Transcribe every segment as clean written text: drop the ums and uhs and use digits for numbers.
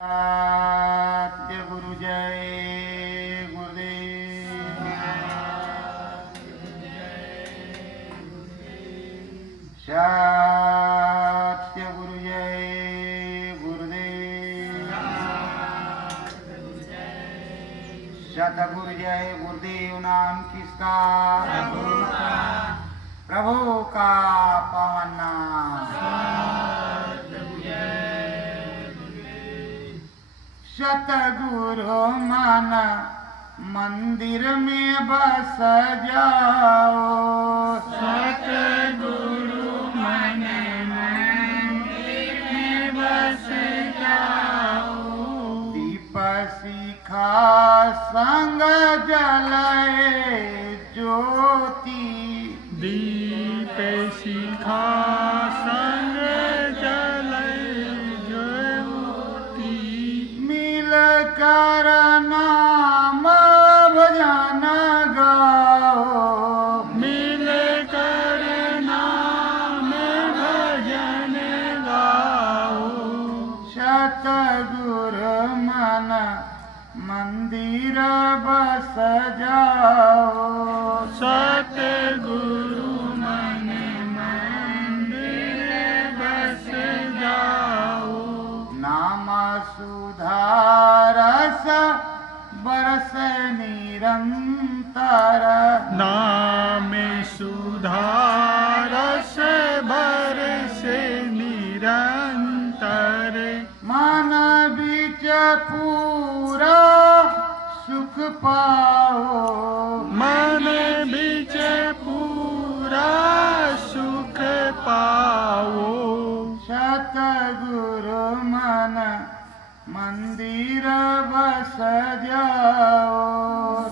सत्य गुरु जय गुरुदेव। सत्य गुरु जय गुरुदेव। सतगुरु जय गुरुदेव नाम किसका? प्रभु का पावन नाम। सतगुरु मन मंदिर में बस जाओ। सतगुरु मन मंदिर में बस जाओ। दीप शिखा संग जलाए ज्योति। दीप शिखा संग जलाए ज्योति। मिल कर नाम भजन गाओ। मिल कर नाम भजन गाओ। सतगुरु मन मंदिर बस जाओ। सतगुरु मन मंदिर बस जाओ। नाम सुधारस बरस निरंतर। नाम सुधारस बरस निरंतर। मन बीच पूरा सुख पाओ। मन बीच पूरा सुख पाओ। सतगुरु मन मंदिर बस जाओ।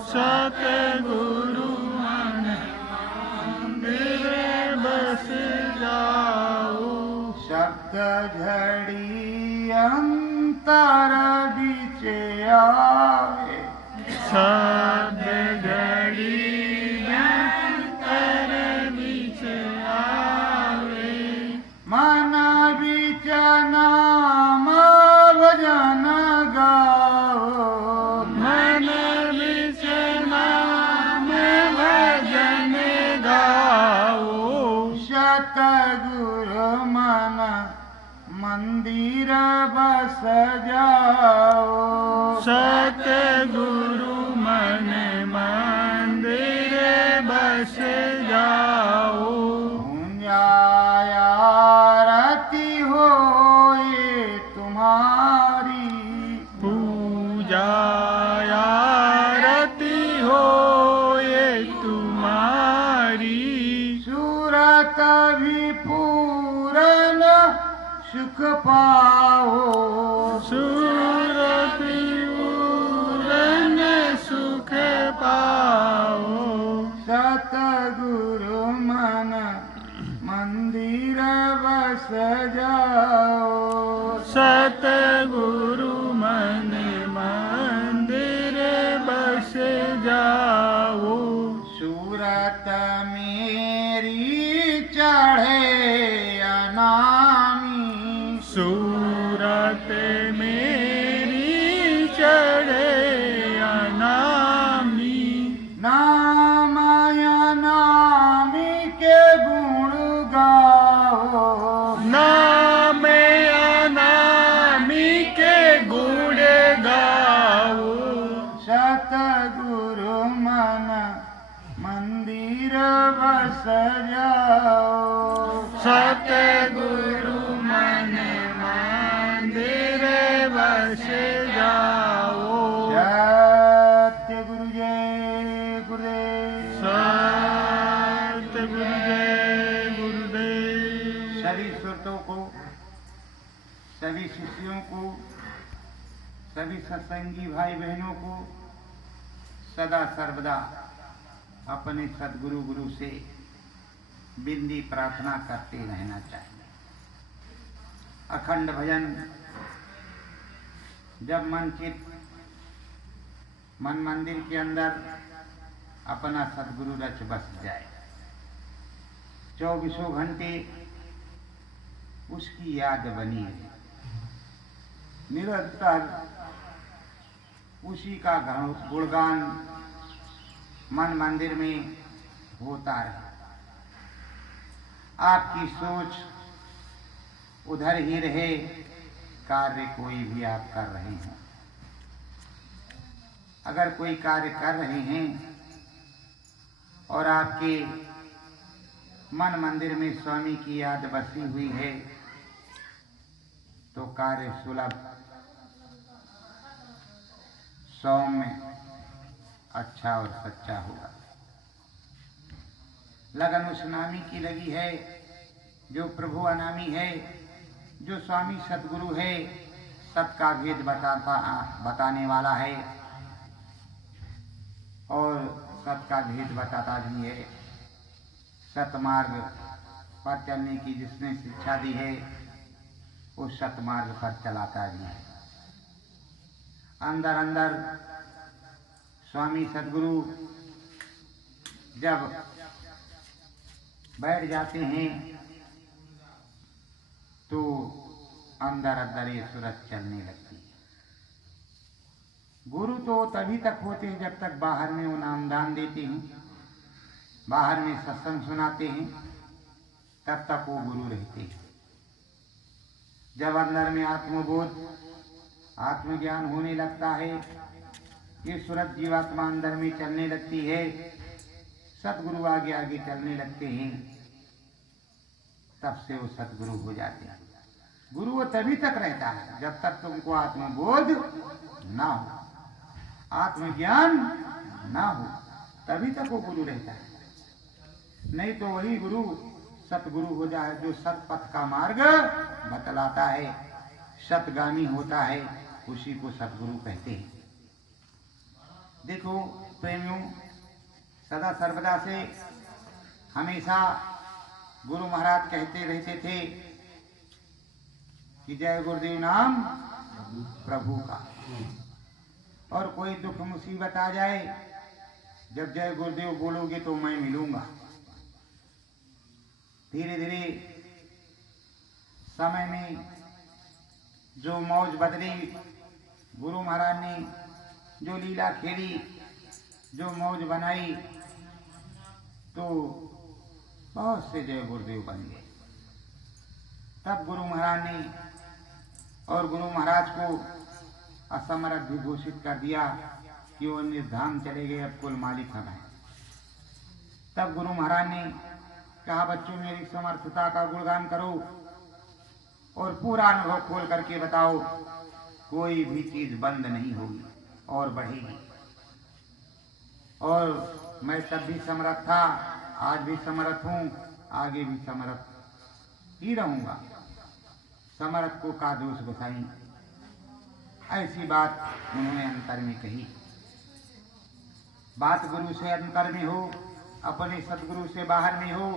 सतगुरु मन मंदिर बस जाओ। शब्द झड़ी अंतर बीच आवे। शब्द घड़ी अंतर बीच आवे। मन बीच नाम भजन गाओ। मन बीच नाम भजन गाओ। सतगुरु मन मंदिर बस जाओ। सतगुरु मन मंदिर बस जाओ। आरती होए तुम्हारी। पूजा आरती होए तुम्हारी। सूरत भी पूरन सुख पाओ। सूरत पूरन सुख पाओ। सतगुरु मन मंदिर बस जाओ। सतगुरु मन मंदिर बस जाओ। सूरत मेरी चढ़े अनामी। सूरत मेरी चढ़े अनामी। नाम अनामी के गुण गाओ। नाम अनामी के गुण गाओ। सतगुरु मन मंदिर बस जाओ। सतगुरु मन मंदिर बस जाओ। सत्य गुरु जय गुरुदेव। सत्य गुरु जय गुरुदेव। सभी श्रोतों को, सभी शिष्यों को, सभी सत्संगी भाई बहनों को सदा सर्वदा अपने सद्गुरु गुरु से बिंदी प्रार्थना करते रहना चाहिए। अखंड भजन जब मन चित मन मंदिर के अंदर अपना सद्गुरु रच बस जाए, 24 घंटे उसकी याद बनी रहे। निरंतर उसी का गुणगान मन मंदिर में होता रहे। आपकी सोच उधर ही रहे, कार्य कोई भी आप कर रहे हैं। अगर कोई कार्य कर रहे हैं और आपके मन मंदिर में स्वामी की याद बसी हुई है, तो कार्य सुलभ, सौम्य, अच्छा और सच्चा होगा। लगन उस नामी की लगी है जो प्रभु अनामी है, जो स्वामी सतगुरु है, सत का भेद बताने वाला है और सत का भेद बताता भी है। सतमार्ग पर चलने की जिसने शिक्षा दी है, उस सतमार्ग पर चलाता भी है। अंदर अंदर स्वामी सतगुरु जब बैठ जाते हैं तो अंदर अंदर ये सूरत चलने लगती है। गुरु तो तभी तक होते हैं जब तक बाहर में वो नामदान देते हैं, बाहर में सत्संग सुनाते हैं, तब तक वो गुरु रहते हैं। जब अंदर में आत्मबोध, आत्मज्ञान होने लगता है, ये सूरत जीवात्मा अंदर में चलने लगती है, सतगुरु आगे आगे चलने लगते हैं, तब से वो सतगुरु हो जाते हैं। गुरु वो तभी तक रहता है जब तक तुमको आत्मबोध ना हो, आत्मज्ञान ना हो, तभी तक वो गुरु रहता है। नहीं तो वही गुरु सतगुरु हो जाए जो सतपथ का मार्ग बतलाता है, सतगामी होता है, उसी को सतगुरु कहते हैं। देखो प्रेमियों, सदा सर्वदा से हमेशा गुरु महाराज कहते रहते थे कि जय गुरुदेव नाम प्रभु का। और कोई दुख मुसीबत आ जाए, जब जय गुरुदेव बोलोगे तो मैं मिलूंगा। धीरे धीरे समय में जो मौज बदली, गुरु महाराज ने जो लीला खेली, जो मौज बनाई, तो बहुत से जय गुरुदेव बन गए। तब गुरु महाराज ने और गुरु महाराज को असमर्थ भी घोषित कर दिया कि वो निर्धाम चले गए, अब कुल मालिक हम हैं। तब गुरु महाराज ने कहा, बच्चों मेरी समर्थता का गुणगान करो और पूरा अनुभव खोल करके बताओ, कोई भी चीज बंद नहीं होगी और बढ़ेगी। और मैं तब भी समर्थ था, आज भी समर्थ हूँ, आगे भी समर्थ ही रहूंगा। समर्थ को का दोष बताई, ऐसी बात उन्होंने अंतर में कही। बात गुरु से अंतर में हो, अपने सतगुरु से बाहर में हो,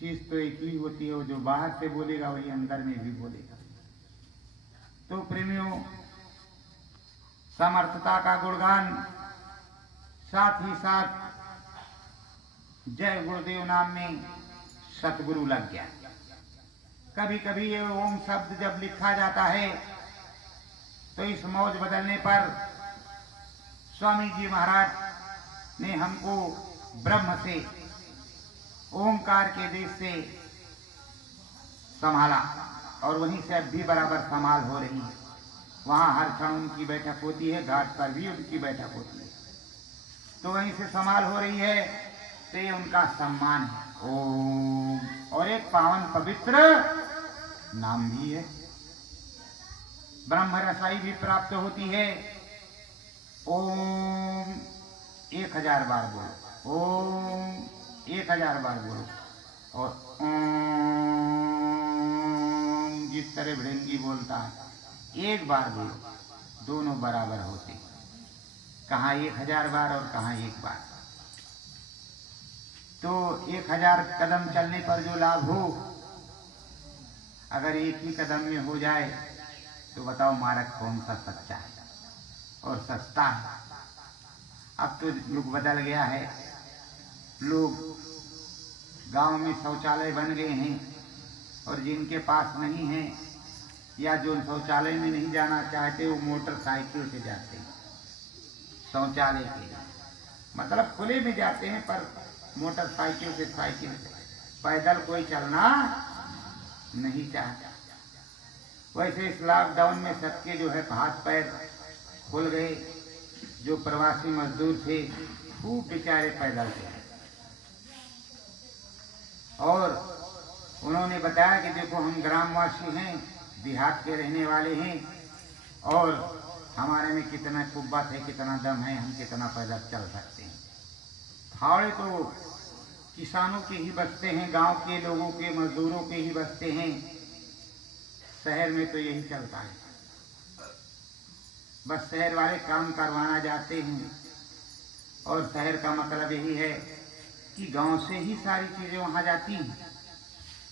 चीज तो एक ही होती है, जो बाहर से बोलेगा वही अंदर में भी बोलेगा। तो प्रेमियों, समर्थता का गुणगान, साथ ही साथ जय गुरुदेव नाम में सतगुरु लग गया। कभी कभी ये ओम शब्द जब लिखा जाता है तो इस मौज बदलने पर स्वामी जी महाराज ने हमको ब्रह्म से, ओमकार के देश से संभाला और वहीं से अब भी बराबर संभाल हो रही है। वहां हर क्षण उनकी बैठक होती है, घाट पर भी उनकी बैठक होती है, तो वहीं से संभाल हो रही है, तो ये उनका सम्मान है। ओम, और एक पावन पवित्र नाम भी है। ब्रह्म रसाई भी प्राप्त होती है। ओम 1000 बार बोलो, ओम 1000 बार बोलो। और ओम जिस तरह भृंगी बोलता है, एक बार बोलो, दोनों बराबर होते। कहाँ 1000 बार और कहाँ एक बार। तो 1000 कदम चलने पर जो लाभ हो, अगर एक ही कदम में हो जाए तो बताओ मार्ग कौन सा सच्चा है और सस्ता है। अब तो युग बदल गया है, लोग गांव में शौचालय बन गए हैं और जिनके पास नहीं है या जो शौचालय में नहीं जाना चाहते वो मोटरसाइकिल से जाते हैं शौचालय के लिए, मतलब खुले में जाते हैं पर मोटरसाइकिल से, साइकिल से, पैदल कोई चलना नहीं चाहता। वैसे इस लॉकडाउन में सबके जो है हाथ पैर खुल गए। जो प्रवासी मजदूर थे खूब बेचारे पैदल थे और उन्होंने बताया कि देखो हम ग्रामवासी हैं, देहात के रहने वाले हैं और हमारे में कितना कुव्वत है, कितना दम है, हम कितना पैदल चल सकते हैं। फावड़े तो किसानों के ही बसते हैं, गांव के लोगों के, मजदूरों के ही बसते हैं। शहर में तो यही चलता है, बस शहर वाले काम करवाना जाते हैं और शहर का मतलब यही है कि गांव से ही सारी चीजें वहां जाती हैं।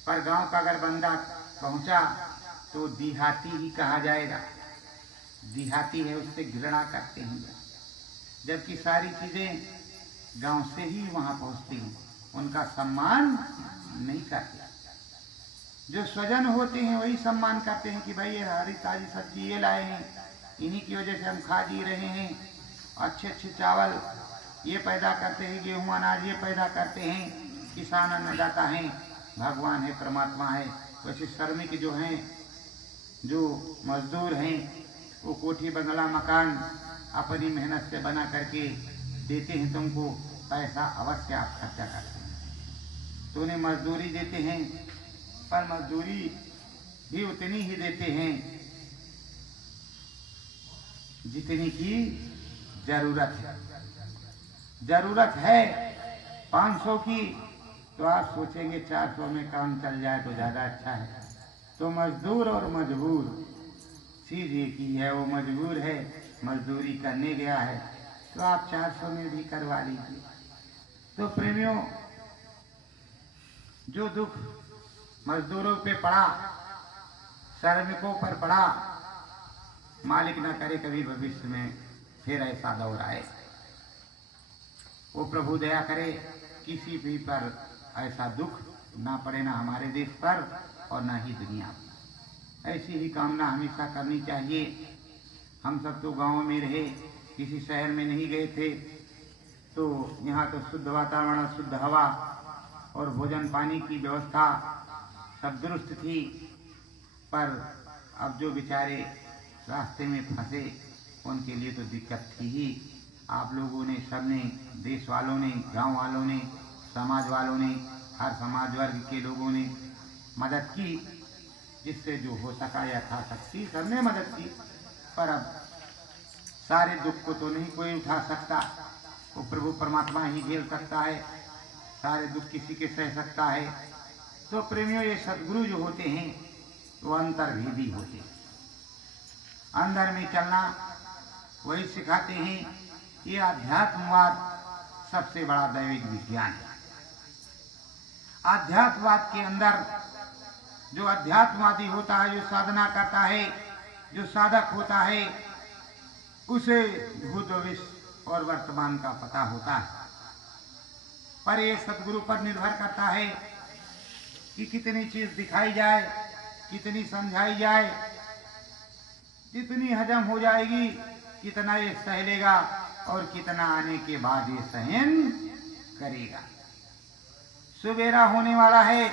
पर गांव का अगर बंदा पहुंचा तो देहाती ही कहा जाएगा, देहाती है, उससे घृणा करते हैं। जबकि सारी चीजें गांव से ही वहां पहुंचती हैं, उनका सम्मान नहीं करते। जो स्वजन होते हैं वही सम्मान करते हैं कि भाई ये हरी ताजी सब्जी ये लाए हैं, इन्हीं की वजह से हम खा जी रहे हैं, अच्छे अच्छे चावल ये पैदा करते हैं, गेहूं अनाज ये पैदा करते हैं। किसान अन्नदाता हैं, भगवान है, परमात्मा है। वैसे श्रमिक जो हैं, जो मजदूर हैं, वो कोठी बंगला मकान अपनी मेहनत से बना करके देते हैं तुमको, पैसा अवश्य आप खर्चा करते हैं। तो उन्हें मजदूरी देते हैं, पर मजदूरी भी उतनी ही देते हैं जितनी की जरूरत है। जरूरत है 500 की तो आप सोचेंगे 400 में काम चल जाए तो ज्यादा अच्छा है। तो मजदूर और मजबूर चीज एक ही है, वो मजबूर है, मजदूरी करने गया है तो आप 400 में भी करवा लीजिए। तो प्रेमियों, जो दुख मजदूरों पे पड़ा, श्रमिकों पर पड़ा, मालिक न करे कभी भविष्य में फिर ऐसा दौर आए। वो प्रभु दया करे किसी भी पर ऐसा दुख ना पड़े, ना हमारे देश पर और ना ही दुनिया पर। ऐसी ही कामना हमेशा करनी चाहिए। हम सब तो गांव में रहे, किसी शहर में नहीं गए थे, तो यहाँ तो शुद्ध वातावरण, शुद्ध हवा और भोजन पानी की व्यवस्था सब दुरुस्त थी। पर अब जो बेचारे रास्ते में फंसे उनके लिए तो दिक्कत थी ही। आप लोगों ने, सबने, देश वालों ने, गांव वालों ने, समाज वालों ने, हर समाज वर्ग के लोगों ने मदद की, जिससे जो हो सका यथाशक्ति सबने मदद की। पर अब सारे दुख को तो नहीं कोई उठा सकता, वो प्रभु परमात्मा ही झेल सकता है। सारे दुख किसी के सह सकता है। तो प्रेमियों, ये सदगुरु जो होते हैं वो अंतर्भेदी होते हैं, अंदर में चलना वही सिखाते हैं। ये आध्यात्मवाद सबसे बड़ा दैविक विज्ञान है। आध्यात्मवाद के अंदर जो अध्यात्मवादी होता है, जो साधना करता है, जो साधक होता है, उसे भूत भविष्य और वर्तमान का पता होता है। पर ये सदगुरु पर निर्भर करता है कि कितनी चीज दिखाई जाए, कितनी समझाई जाए, जितनी हजम हो जाएगी कितना ये सह लेगा और कितना आने के बाद ये सहन करेगा। सुबेरा होने वाला है,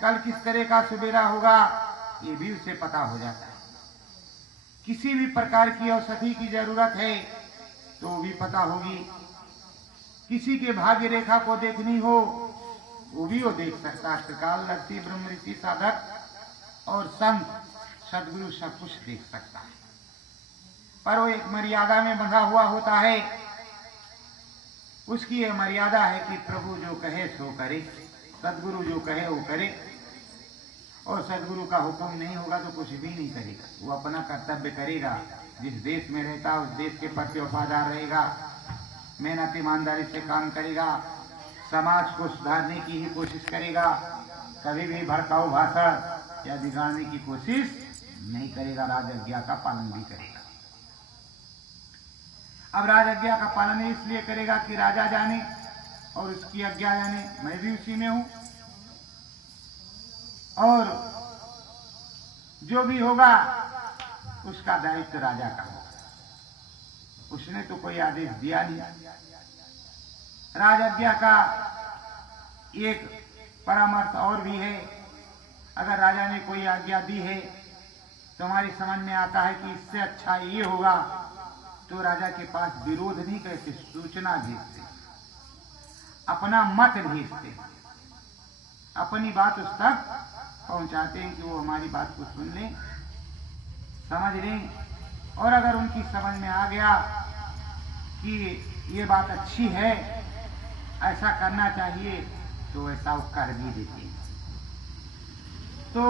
कल किस तरह का सुबेरा होगा ये भी उसे पता हो जाता है। किसी भी प्रकार की औषधि की जरूरत है तो वो भी पता होगी। किसी के भाग्य रेखा को देखनी हो वो भी वो देख सकता है। त्रिकाल दर्शी ब्रह्म ऋषि साधक और संत सदगुरु सब कुछ देख सकता है, पर वो एक मर्यादा में बंधा हुआ होता है। उसकी ये मर्यादा है कि प्रभु जो कहे सो करे, सदगुरु जो कहे वो करे। और सदगुरु का हुक्म नहीं होगा तो कुछ भी नहीं करेगा। वो अपना कर्तव्य करेगा, जिस देश में रहता है उस देश के प्रति वफादार रहेगा, मेहनत ईमानदारी से काम करेगा, समाज को सुधारने की ही कोशिश करेगा, कभी भी भड़काऊ भाषण या बिगाड़ने की कोशिश नहीं करेगा, राजज्ञा का पालन भी करेगा। अब राजज्ञा का पालन इसलिए करेगा कि राजा जाने और उसकी आज्ञा जाने, मैं भी उसी में हूं। और जो भी होगा उसका दायित्व राजा का होगा। उसने तो कोई आदेश दिया नहीं। राजज्ञा का एक परामर्श और भी है। अगर राजा ने कोई आज्ञा दी है तो हमारी समझ में आता है कि इससे अच्छा ये होगा, तो राजा के पास विरोध नहीं करते, सूचना भेजते, अपना मत भेजते, अपनी बात उस तक पहुंचाते हैं कि वो हमारी बात को सुन लें, समझ लें। और अगर उनकी समझ में आ गया कि ये बात अच्छी है, ऐसा करना चाहिए, तो ऐसा वो कर भी देते हैं। तो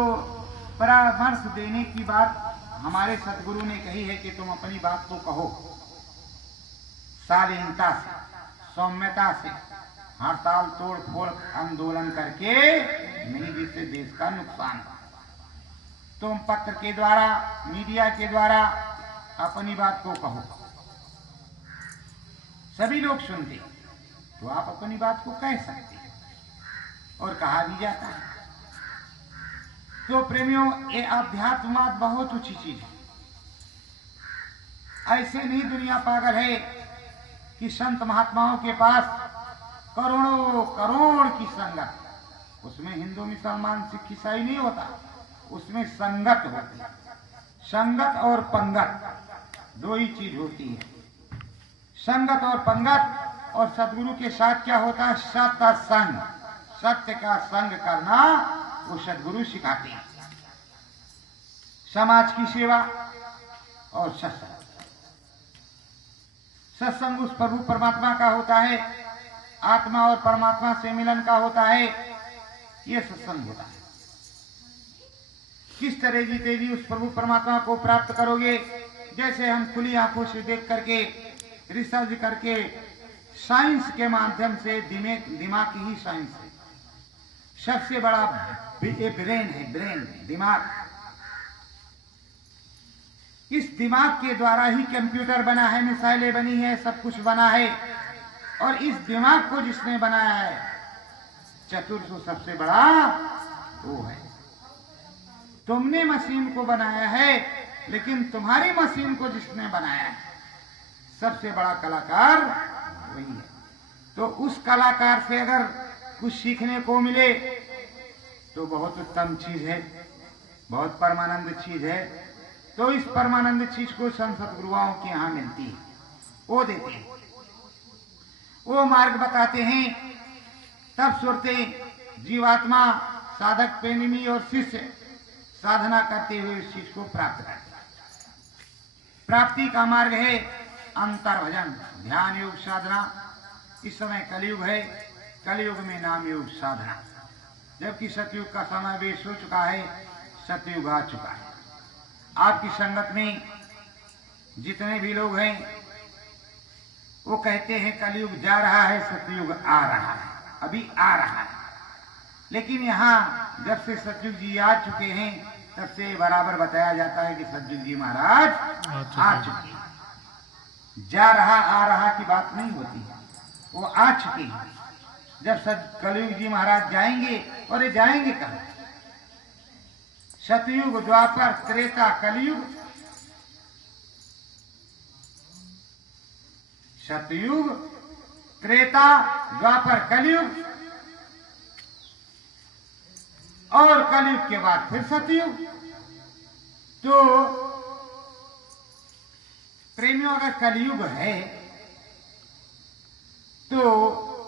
परामर्श देने की बात हमारे सदगुरु ने कही है कि तुम अपनी बात को कहो शालीनता से, सौम्यता से, हड़ताल तोड़ फोड़ आंदोलन करके नहीं, जिससे देश का नुकसान हो। तुम पत्र के द्वारा, मीडिया के द्वारा अपनी बात को कहो, सभी लोग सुनते, तो आप अपनी बात को कह सकते हैं और कहा भी जाता है। तो प्रेमियों, ये अध्यात्मवाद बहुत ऊंची चीज है। ऐसे नहीं दुनिया पागल है कि संत महात्माओं के पास करोड़ों करोड़ की संगत, उसमें हिंदू मुसलमान सिख ईसाई नहीं होता, उसमें संगत होती है। संगत और पंगत दो ही चीज होती है, संगत और पंगत। और सदगुरु के साथ क्या होता है? सत्संग, सत्य का संग करना वो सदगुरु सिखाते हैं। समाज की सेवा और सत्संग। सत्संग उस प्रभु परमात्मा का होता है, आत्मा और परमात्मा से मिलन का होता है, ये सत्संग होता है। किस तरह जीते जी उस प्रभु परमात्मा को प्राप्त करोगे? जैसे हम खुली आंखों से देख करके, रिसर्च करके, साइंस के माध्यम से, दिमाग की ही साइंस है, सबसे बड़ा ब्रेन है, ब्रेन, दिमाग। इस दिमाग के द्वारा ही कंप्यूटर बना है, मिसाइलें बनी है, सब कुछ बना है। और इस दिमाग को जिसने बनाया है, चतुर्थ सबसे बड़ा वो है। तुमने मशीन को बनाया है, लेकिन तुम्हारी मशीन को जिसने बनाया है, सबसे बड़ा कलाकार वही है। तो उस कलाकार से अगर कुछ सीखने को मिले तो बहुत उत्तम चीज है, बहुत परमानंद चीज है। तो इस परमानंद चीज को संत गुरुओं के यहाँ मिलती है, वो देते हैं, वो मार्ग बताते हैं। तब सुरते जीवात्मा, साधक, प्रेमी और शिष्य साधना करते हुए इस चीज को प्राप्त करते हैं। प्राप्ति का मार्ग है अंतर भजन, ध्यान योग, साधना। इस समय कलयुग है, कलयुग में नाम योग साधना, जबकि सतयुग का समय बेश हो चुका है, सतयुग आ चुका है। आपकी संगत में जितने भी लोग हैं वो कहते हैं कलयुग जा रहा है, सतयुग आ रहा है, अभी आ रहा है। लेकिन यहाँ जब से सतयुग जी आ चुके हैं, तब से बराबर बताया जाता है कि सतयुग जी महाराज आ चुके हैं। जा रहा आ रहा की बात नहीं होती है, वो आ चुके हैं। जब कलयुग जी महाराज जाएंगे, और ये जाएंगे कहाँ? सतयुग, द्वापर, त्रेता, कलयुग। सतयुग, त्रेता, द्वापर, कलयुग, और कलयुग के बाद फिर सतयुग। तो प्रेमियों, अगर कलयुग है तो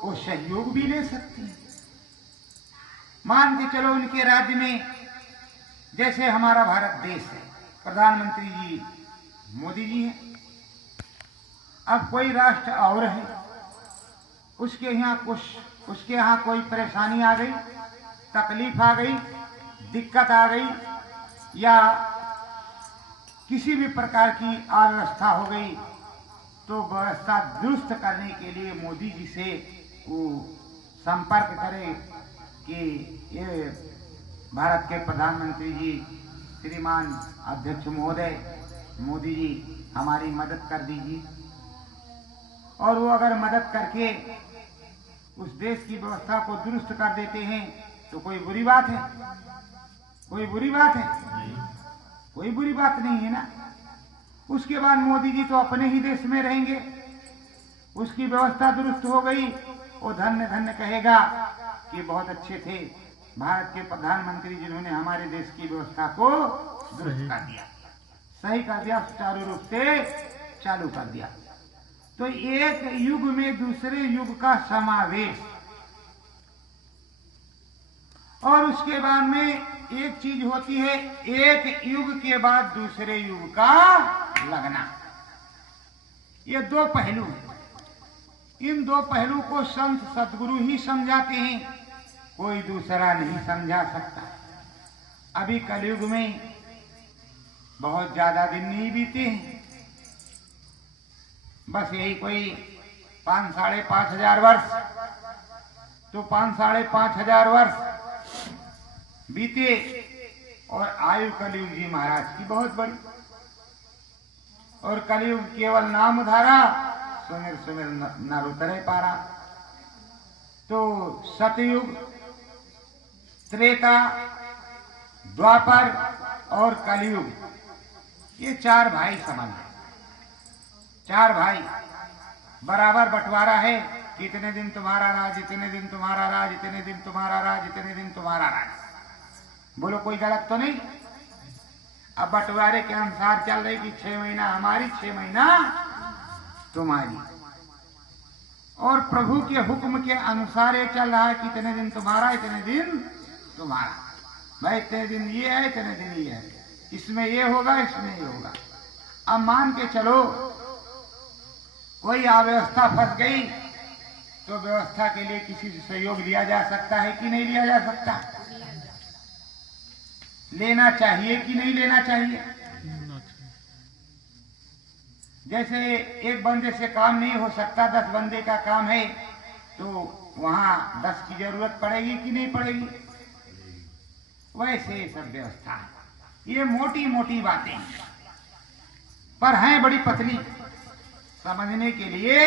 वो सहयोग भी ले सकते हैं। मान के चलो उनके राज्य में, जैसे हमारा भारत देश है, प्रधानमंत्री जी मोदी जी हैं। अब कोई राष्ट्र और है, उसके यहाँ कोई परेशानी आ गई, तकलीफ आ गई, दिक्कत आ गई, या किसी भी प्रकार की अव्यवस्था हो गई, तो व्यवस्था दुरुस्त करने के लिए मोदी जी से वो संपर्क करें कि ये भारत के प्रधानमंत्री जी, श्रीमान अध्यक्ष महोदय मोदी जी, हमारी मदद कर दीजिए। और वो अगर मदद करके उस देश की व्यवस्था को दुरुस्त कर देते हैं तो कोई बुरी बात है? कोई बुरी बात है? कोई बुरी बात नहीं है ना। उसके बाद मोदी जी तो अपने ही देश में रहेंगे, उसकी व्यवस्था दुरुस्त हो गई, वो धन्य धन्य कहेगा कि बहुत अच्छे थे भारत के प्रधानमंत्री जिन्होंने हमारे देश की व्यवस्था को दुरुस्त कर दिया, सही कर दिया, सुचारू रूप से चालू कर दिया। तो एक युग में दूसरे युग का समावेश, और उसके बाद में एक चीज होती है, एक युग के बाद दूसरे युग का लगना। ये दो पहलू हैं। इन दो पहलू को संत सदगुरु ही समझाते हैं, कोई दूसरा नहीं समझा सकता। अभी कलयुग में बहुत ज्यादा दिन नहीं बीते हैं, बस यही कोई 5,000-5,500 वर्ष, तो 5,000-5,500 वर्ष बीते, और आयु कलयुग जी महाराज की बहुत बड़ी। और कलयुग केवल नाम धारा, सुमिर सुमिर नर उतरे पारा। तो सतयुग, त्रेता, द्वापर और कलयुग, ये चार भाई संबंध है। चार भाई बराबर बंटवारा है, इतने दिन तुम्हारा राज, इतने दिन तुम्हारा राज, इतने दिन तुम्हारा राज, इतने दिन तुम्हारा राज। बोलो कोई गलत तो नहीं? अब बंटवारे के अनुसार चल रही कि 6 महीना हमारी, 6 महीना तुम्हारी, और प्रभु के हुक्म के अनुसार ये चल रहा है कि इतने दिन तुम्हारा, इतने दिन तुम्हारा। भाई इतने दिन ये है, इतने दिन ये है, इसमें ये होगा, इसमें ये होगा। अब मान के चलो कोई अव्यवस्था फंस गई, तो व्यवस्था के लिए किसी से सहयोग लिया जा सकता है कि नहीं लिया जा सकता? लेना चाहिए कि नहीं लेना चाहिए? जैसे एक बंदे से काम नहीं हो सकता, 10 बंदे का काम है, तो वहां 10 की जरूरत पड़ेगी कि नहीं पड़ेगी? वैसे सब व्यवस्था है। ये मोटी मोटी बातें पर हैं बड़ी पतली, समझने के लिए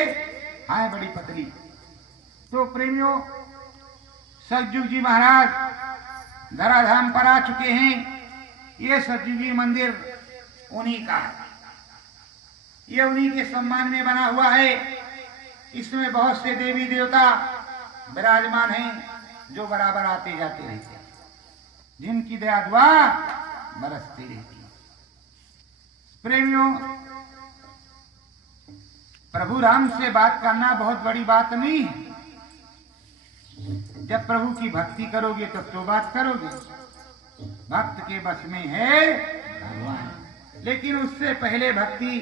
हैं बड़ी पतली। तो प्रेमियों, सतयुगी महाराज धराधाम पर आ चुके हैं। ये सतयुगी मंदिर उन्हीं का है, ये उन्हीं के सम्मान में बना हुआ है। इसमें बहुत से देवी देवता विराजमान हैं जो बराबर आते जाते रहते हैं, जिनकी दया दुआ बरसती रहती है। प्रेमियों, प्रभु राम से बात करना बहुत बड़ी बात नहीं है। जब प्रभु की भक्ति करोगे तब तो बात करोगे, भक्त के बस में है भगवान। लेकिन उससे पहले भक्ति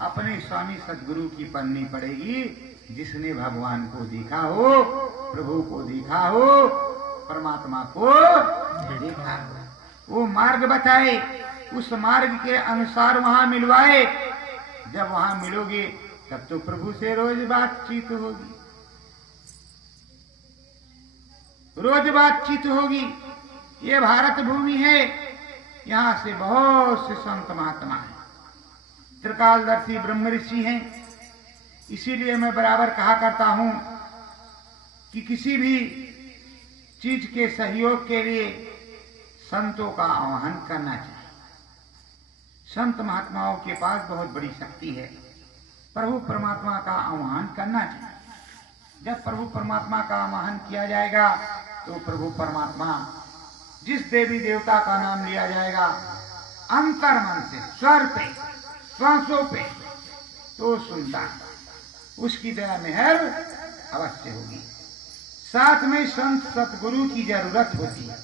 अपने स्वामी सदगुरु की पढ़नी पड़ेगी, जिसने भगवान को देखा हो, प्रभु को देखा हो, परमात्मा को देखा हो, वो मार्ग बताए, उस मार्ग के अनुसार वहां मिलवाए। जब वहां मिलोगे तब तो प्रभु से रोज बातचीत होगी, रोज बातचीत होगी। ये भारत भूमि है, यहाँ से बहुत से संत महात्मा हैं, त्रिकालदर्शी ब्रह्म ऋषि हैं। इसीलिए मैं बराबर कहा करता हूं कि किसी भी चीज के सहयोग के लिए संतों का आह्वान करना चाहिए। संत महात्माओं के पास बहुत बड़ी शक्ति है, प्रभु परमात्मा का आह्वान करना चाहिए। जब प्रभु परमात्मा का आह्वान किया जाएगा तो प्रभु परमात्मा, जिस देवी देवता का नाम लिया जाएगा अंतर मन से, स्वर पे, श्वासों पे, तो सुनता, उसकी दया मेहर अवश्य होगी। साथ में संत सतगुरु की जरूरत होती है।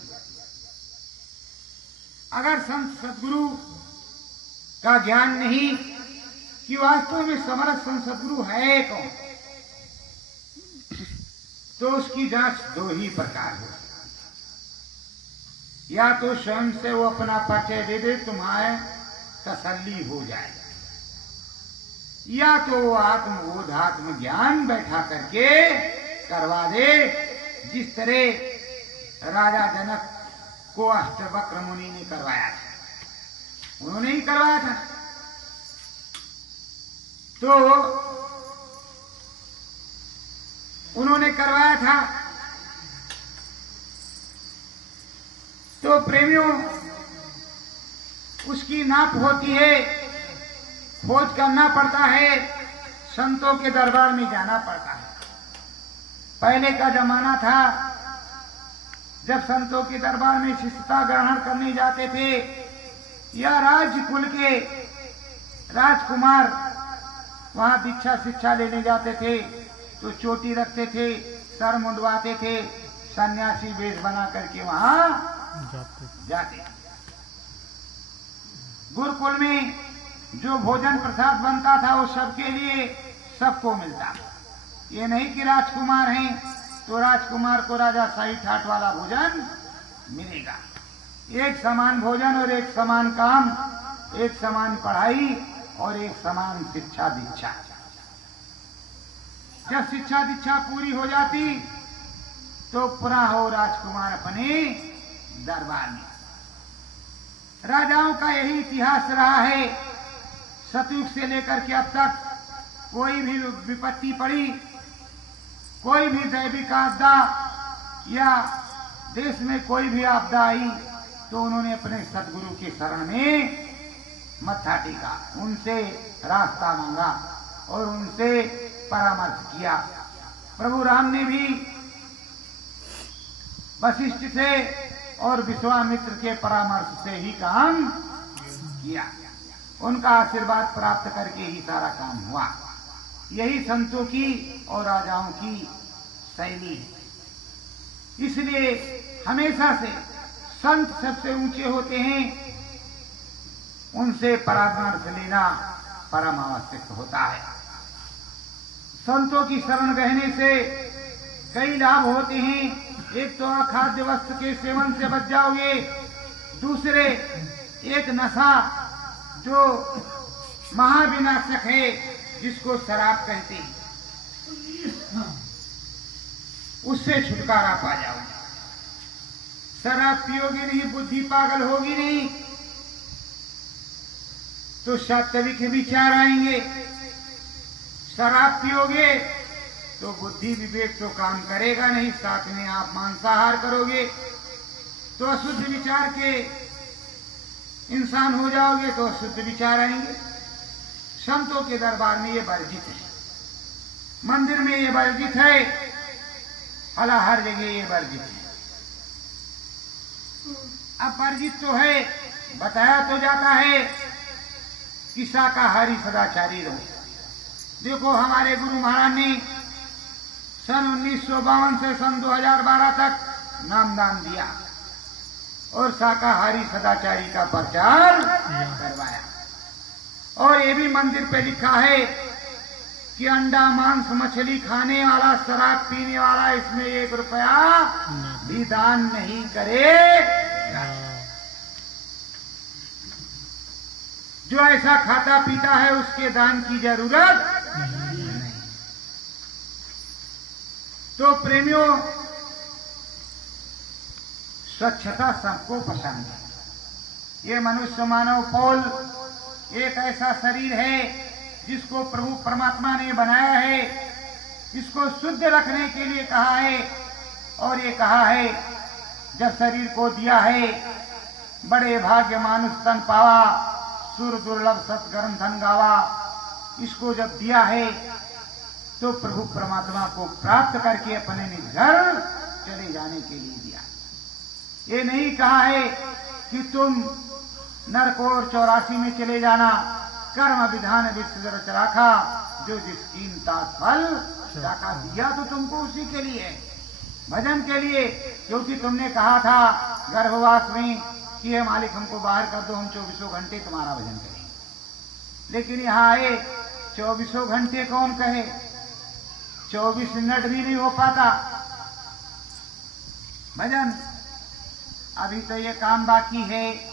अगर संत सतगुरु का ज्ञान नहीं कि वास्तव में समर्थ संत सतगुरु है कौन, तो उसकी जांच दो ही प्रकार हो। या तो स्वयं से वो अपना परिचय दे दे, तुम्हारे तसल्ली हो जाए, या तो वो आत्मबोध आत्म ज्ञान बैठा करके करवा दे, जिस तरह राजा जनक को अष्टवक्र मुनि ने करवाया था। उन्होंने ही करवाया था। तो उन्होंने करवाया था। तो प्रेमियों, उसकी नाप होती है, खोज करना पड़ता है, संतों के दरबार में जाना पड़ता है। पहले का जमाना था जब संतों के दरबार में शिष्यता ग्रहण करने जाते थे या राज्य कुल के राजकुमार वहां दीक्षा शिक्षा लेने जाते थे तो चोटी रखते थे, सर मुंडवाते थे, सन्यासी वेश बना करके वहां जाते। गुरुकुल में जो भोजन प्रसाद बनता था वो सबके लिए, सबको मिलता। ये नहीं कि राजकुमार हैं तो राजकुमार को राजा शाही ठाट वाला भोजन मिलेगा। एक समान भोजन और एक समान काम, एक समान पढ़ाई और एक समान शिक्षा दीक्षा। जब शिक्षा दीक्षा पूरी हो जाती तो पुनः हो राजकुमार अपने दरबार में। राजाओं का यही इतिहास रहा है। सतयुग से लेकर के अब तक कोई भी विपत्ति पड़ी, कोई भी दैविक आपदा या देश में कोई भी आपदा आई तो उन्होंने अपने सदगुरु के शरण में मत्था टेका, उनसे रास्ता मांगा और उनसे परामर्श किया। प्रभु राम ने भी वशिष्ठ से और विश्वामित्र के परामर्श से ही काम किया। उनका आशीर्वाद प्राप्त करके ही सारा काम हुआ। यही संतों की और राजाओं की शैली है। इसलिए हमेशा से संत सबसे ऊंचे होते हैं, उनसे परामर्श लेना परम आवश्यक होता है। संतों की शरण रहने से कई लाभ होते हैं। एक तो अखाद्य वस्तु के सेवन से बच जाओगे, दूसरे एक नशा जो महाविनाशक है जिसको शराब कहते हैं, उससे छुटकारा पा जाओगे। शराब पियोगे नहीं, बुद्धि पागल होगी नहीं तो सात्विक विचार आएंगे। शराब पियोगे तो बुद्धि विवेक तो काम करेगा नहीं, साथ में आप मांसाहार करोगे तो अशुद्ध विचार के इंसान हो जाओगे तो अशुद्ध विचार आएंगे। संतों के दरबार में ये वर्जित है, मंदिर में ये वर्जित है, अला हर जगह ये वर्जित है। अब वर्जित तो है, बताया तो जाता है कि शाकाहारी सदाचारी रहो। देखो हमारे गुरु महाराज ने सन 1952 से सन 2012 तक नामदान दिया और शाकाहारी सदाचारी का प्रचार करवाया। और ये भी मंदिर पे लिखा है कि अंडा मांस मछली खाने वाला, शराब पीने वाला इसमें 1 रुपया भी दान नहीं करेगा। जो ऐसा खाता पीता है उसके दान की जरूरत नहीं। तो प्रेमियों, स्वच्छता सबको पसंद है। ये मनुष्य मानव पोल एक ऐसा शरीर है जिसको प्रभु परमात्मा ने बनाया है, इसको शुद्ध रखने के लिए कहा है। और ये कहा है जब शरीर को दिया है, बड़े भाग्य मानुष तन पावा, सुर दुर्लभ सतगर्म धन गावा। इसको जब दिया है तो प्रभु परमात्मा को प्राप्त करके अपने निज घर चले जाने के लिए दिया। ये नहीं कहा है कि तुम नरकोर 84 में चले जाना। कर्म विधान विश्व रखा, जो जिसकी फल चाका दिया तो तुमको उसी के लिए, भजन के लिए। क्योंकि तुमने कहा था गर्भवास में कि हे मालिक हमको बाहर कर दो, हम 24 घंटे तुम्हारा भजन करें। लेकिन यहाँ आए 24 घंटे कौन कहे, 24 मिनट भी नहीं हो पाता भजन। अभी तो ये काम बाकी है,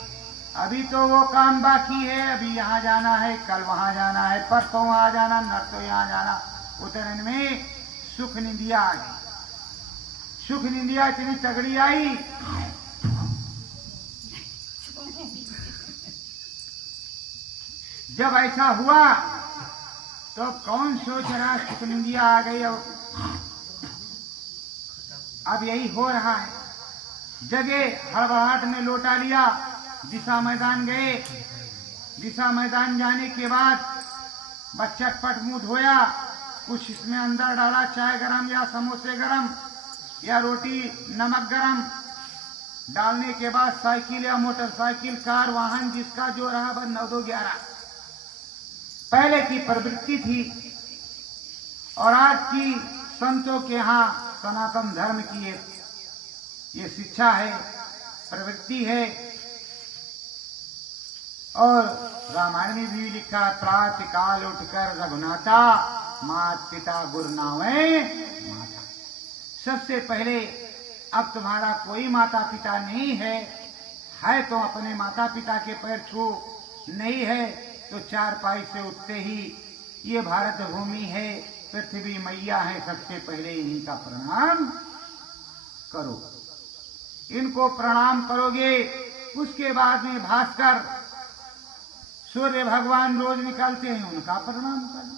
अभी तो वो काम बाकी है। अभी यहाँ जाना है, कल वहां जाना है, परसों वहां जाना, न तो यहाँ जाना। उतरन में सुख निंदिया आ गई। सुख निंदिया इतनी तगड़ी आई जब ऐसा हुआ तो कौन सोच रहा सुख निंदिया आ गई। अब यही हो रहा है। जगह हड़बड़ाहट में लौटा लिया, दिशा मैदान गए। दिशा मैदान जाने के बाद बस चटपट मुंह धोया, कुछ इसमें अंदर डाला, चाय गरम या समोसे गरम या रोटी नमक गरम डालने के बाद साइकिल या मोटरसाइकिल कार वाहन जिसका जो रहा बस 9 2 11 पहले की प्रवृत्ति थी। और आज की संतों के यहाँ सनातन धर्म की ये शिक्षा है, प्रवृत्ति है। और रामायण में भी लिखा, प्रातः काल उठकर रघुनाथा मात पिता गुरु नावे माता। सबसे पहले अब तुम्हारा कोई माता पिता नहीं है तो अपने माता पिता के पैर छू, नहीं है तो चारपाई से उठते ही ये भारत भूमि है, पृथ्वी मैया है, सबसे पहले इन्हीं का प्रणाम करो। इनको प्रणाम करोगे, उसके बाद में भास्कर सूर्य भगवान रोज निकलते हैं, उनका प्रणाम करो।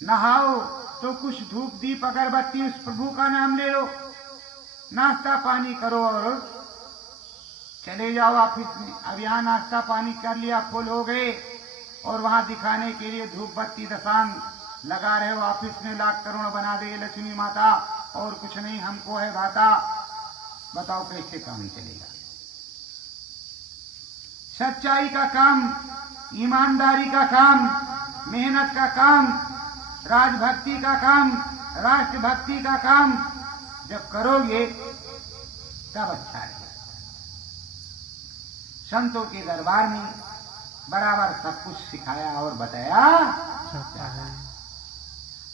नहाओ तो कुछ धूप दीप अगरबत्ती उस प्रभु का नाम ले लो। नाश्ता पानी करो और चले जाओ ऑफिस में। अब यहाँ नाश्ता पानी कर लिया, फुल हो गए और वहां दिखाने के लिए धूप बत्ती दशान लगा रहे हो। ऑफिस में लाख करोड़ बना दे लक्ष्मी माता और कुछ नहीं हमको है भाता। बताओ कैसे काम चलेगा? सच्चाई का काम, ईमानदारी का काम, मेहनत का काम, राजभक्ति का काम, राष्ट्रभक्ति का काम जब करोगे तब अच्छा है। संतों के दरबार में बराबर सब कुछ सिखाया और बताया जाता है।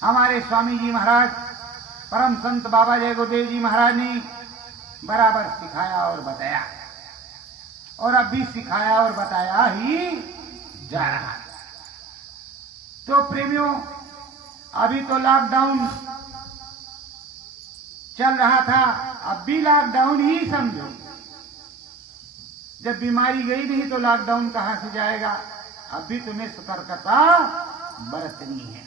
हमारे स्वामी जी महाराज, परम संत बाबा जय गुरुदेव जी महाराज ने बराबर सिखाया और बताया, और अब भी सिखाया और बताया ही जा रहा है। तो प्रेमियों, अभी तो लॉकडाउन चल रहा था, अब भी लॉकडाउन ही समझो। जब बीमारी गई नहीं तो लॉकडाउन कहां से जाएगा? अब भी तुम्हें सतर्कता बरतनी है।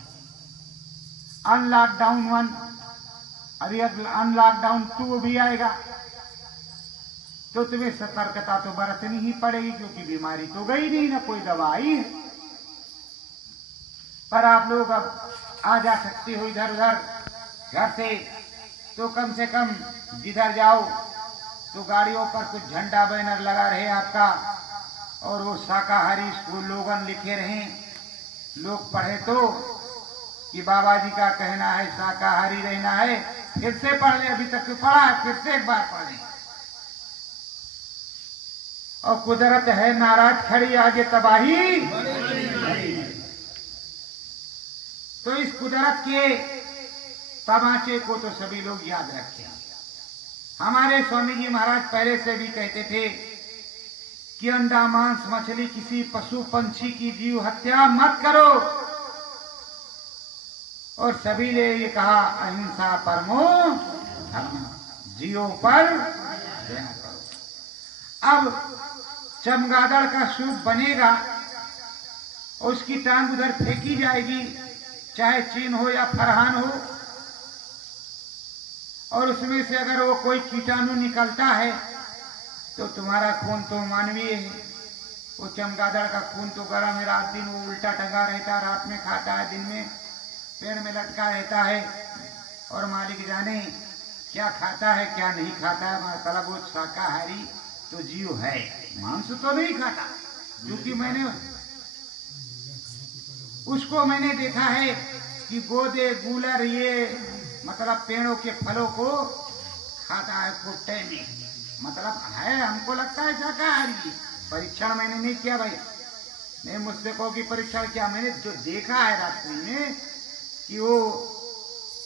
अनलॉकडाउन 1, अभी अनलॉकडाउन 2 भी आएगा तो तुम्हें सतर्कता तो बरतनी ही पड़ेगी, क्योंकि बीमारी तो गई नहीं, ना कोई दवा आई है। पर आप लोग अब आ जा सकते हो इधर उधर घर से, तो कम से कम जिधर जाओ तो गाड़ियों पर कुछ झंडा बैनर लगा रहे आपका, और वो शाकाहारी स्लोगन लिखे रहे, लोग पढ़े तो कि बाबा जी का कहना है शाकाहारी रहना है। फिर से पढ़ ले, अभी तक तो पढ़ा है, फिर से एक बार पढ़ ले। और कुदरत है नाराज खड़ी, आगे तबाही। तो इस कुदरत के तमाचे को तो सभी लोग याद रखें। हमारे स्वामी जी महाराज पहले से भी कहते थे कि अंडा मांस मछली किसी पशु पंछी की जीव हत्या मत करो, और सभी ने ये कहा अहिंसा परमो धर्म, जीवों पर दया करो। अब चमगादड़ का सूप बनेगा, उसकी टांग उधर फेंकी जाएगी, चाहे चीन हो या फरहान हो, और उसमें से अगर वो कोई कीटाणु निकलता है तो तुम्हारा खून तो मानवीय है। वो चमगादड़ का खून तो गर्म है, रात दिन वो उल्टा टंगा रहता है, रात में खाता है, दिन में पेड़ में लटका रहता है, और मालिक जाने क्या खाता है क्या नहीं खाता है। मतलब वो शाकाहारी तो जीव है, मांस तो नहीं खाता, क्योंकि उसको मैंने देखा है कि गोदे गूलर ये मतलब पेड़ों के फलों को खाता है कुट्टे में, मतलब है, हमको लगता है शाकाहारी। परीक्षण मैंने नहीं किया भाई, नहीं मुझसे कहो कि परीक्षण किया, मैंने जो देखा है रात्रि में कि वो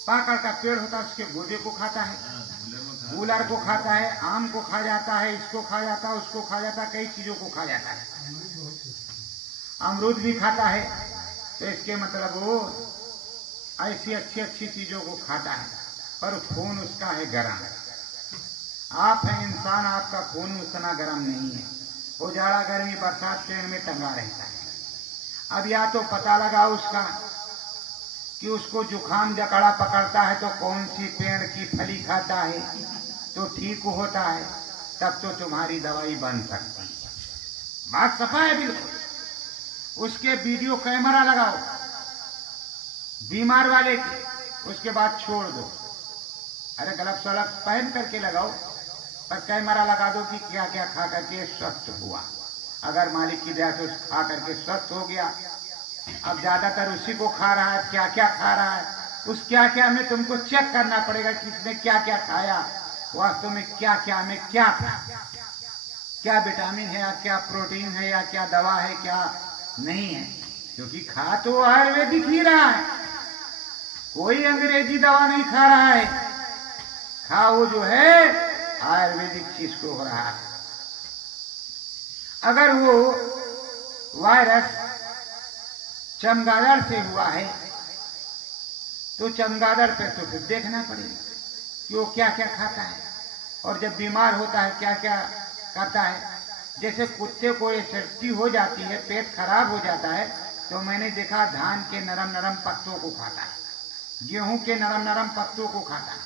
पाकड़ का पेड़ होता है, उसके गोदे को खाता है, गूलर को खाता है, आम को खा जाता है, इसको खा जाता है, उसको खा जाता है, कई चीजों को खा जाता है, अमरूद भी खाता है। तो इसके मतलब वो ऐसी अच्छी अच्छी चीजों को खाता है, पर खून उसका है गरम। आप हैं इंसान, आपका खून उतना गरम नहीं है, वो जाड़ा गर्मी बरसात पेड़ में टंगा रहता है। अब या तो पता लगा उसका कि उसको जुखाम जकड़ा पकड़ता है तो कौन सी पेड़ की फली खाता है तो ठीक होता है, तब तो तुम्हारी दवाई बन सकती है। बात सफा है बिल्कुल। उसके वीडियो कैमरा लगाओ बीमार वाले के, उसके बाद छोड़ दो। अरे गलत सलत पहन करके लगाओ, पर कैमरा लगा दो कि क्या क्या खा करके स्वस्थ हुआ। अगर मालिक की दया से खा करके स्वस्थ हो गया, अब ज्यादातर उसी को खा रहा है, क्या क्या खा रहा है, उस क्या क्या में तुमको चेक करना पड़ेगा कि इसने क्या क्या खाया, वास्तव में क्या क्या में क्या था, क्या विटामिन है या क्या प्रोटीन है या क्या दवा है क्या नहीं है। क्योंकि खा तो आयुर्वेदिक ही रहा है, कोई अंग्रेजी दवा नहीं खा रहा है, खा वो जो है आयुर्वेदिक चीज को हो रहा है। अगर वो वायरस चमगादड़ से हुआ है तो चमगादड़ पे तो फिर देखना पड़ेगा कि वो क्या क्या खाता है, और जब बीमार होता है क्या क्या करता है। जैसे कुत्ते को एसिडिटी हो जाती है, पेट खराब हो जाता है, तो मैंने देखा धान के नरम नरम पत्तों को खाता है, गेहूं के नरम नरम पत्तों को खाता है,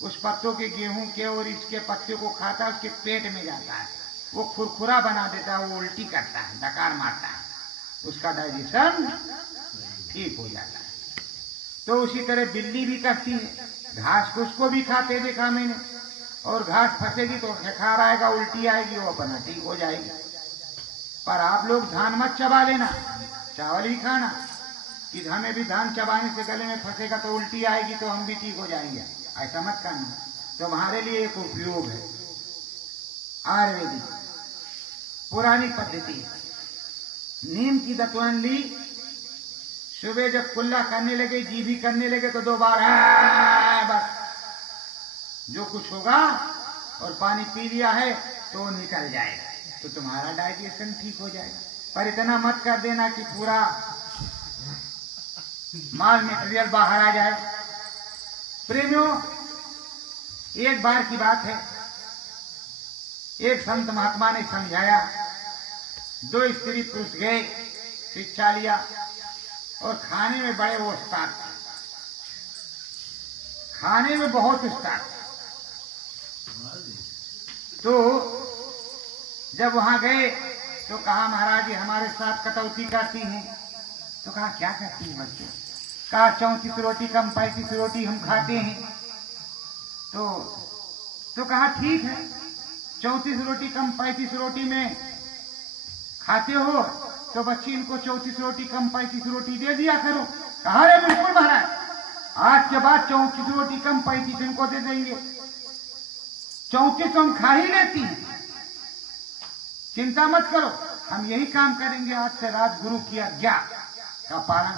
उस पत्तों के गेहूं के और इसके पत्ते को खाता है, उसके पेट में जाता है, वो खुरखुरा बना देता है, वो उल्टी करता है, डकार मारता है, उसका डाइजेशन ठीक हो जाता है। तो उसी तरह बिल्ली भी करती है, घास को उसको भी खाते देखा मैंने, और घास फंसेगी तो खखार आएगा, उल्टी आएगी, वो अपना ठीक हो जाएगी। पर आप लोग धान मत चबा लेना, चावल ही खाना, कि हमें भी धान चबाने से गले में फंसेगा तो उल्टी आएगी तो हम भी ठीक हो जाएंगे, ऐसा मत करना। तो हमारे लिए एक उपयोग है आयुर्वेदिक पुरानी पद्धति। नीम की दतवन ली, सुबह जब कुल्ला करने लगे, जीभी करने लगे तो 2 बार बस जो कुछ होगा, और पानी पी लिया है तो निकल जाएगा, तो तुम्हारा डाइजेशन ठीक हो जाएगा। पर इतना मत कर देना कि पूरा माल मटेरियल बाहर आ जाए। प्रेमियों, एक बार की बात है, एक संत महात्मा ने समझाया, 2 स्त्री पुरुष गए, शिक्षा लिया, और खाने में बड़े वो उस्ताद थे, खाने में बहुत उस्ताद थे। तो जब वहां गए तो कहा, महाराज जी हमारे साथ कटौती करती हैं। तो कहा क्या करती हैं बच्चे? कहा 34 रोटी कम 35 रोटी हम खाते हैं। तो कहा ठीक है, 34 रोटी कम 35 रोटी में खाते हो तो बच्ची इनको 34 रोटी कम 35 रोटी दे दिया करो। कहा रे बिल्कुल महाराज, आज के बाद 34 रोटी कम 35 इनको दे देंगे, 34 तो हम खा ही लेती हैं, चिंता मत करो, हम यही काम करेंगे आज से, राजगुरु की आज्ञा का पालन।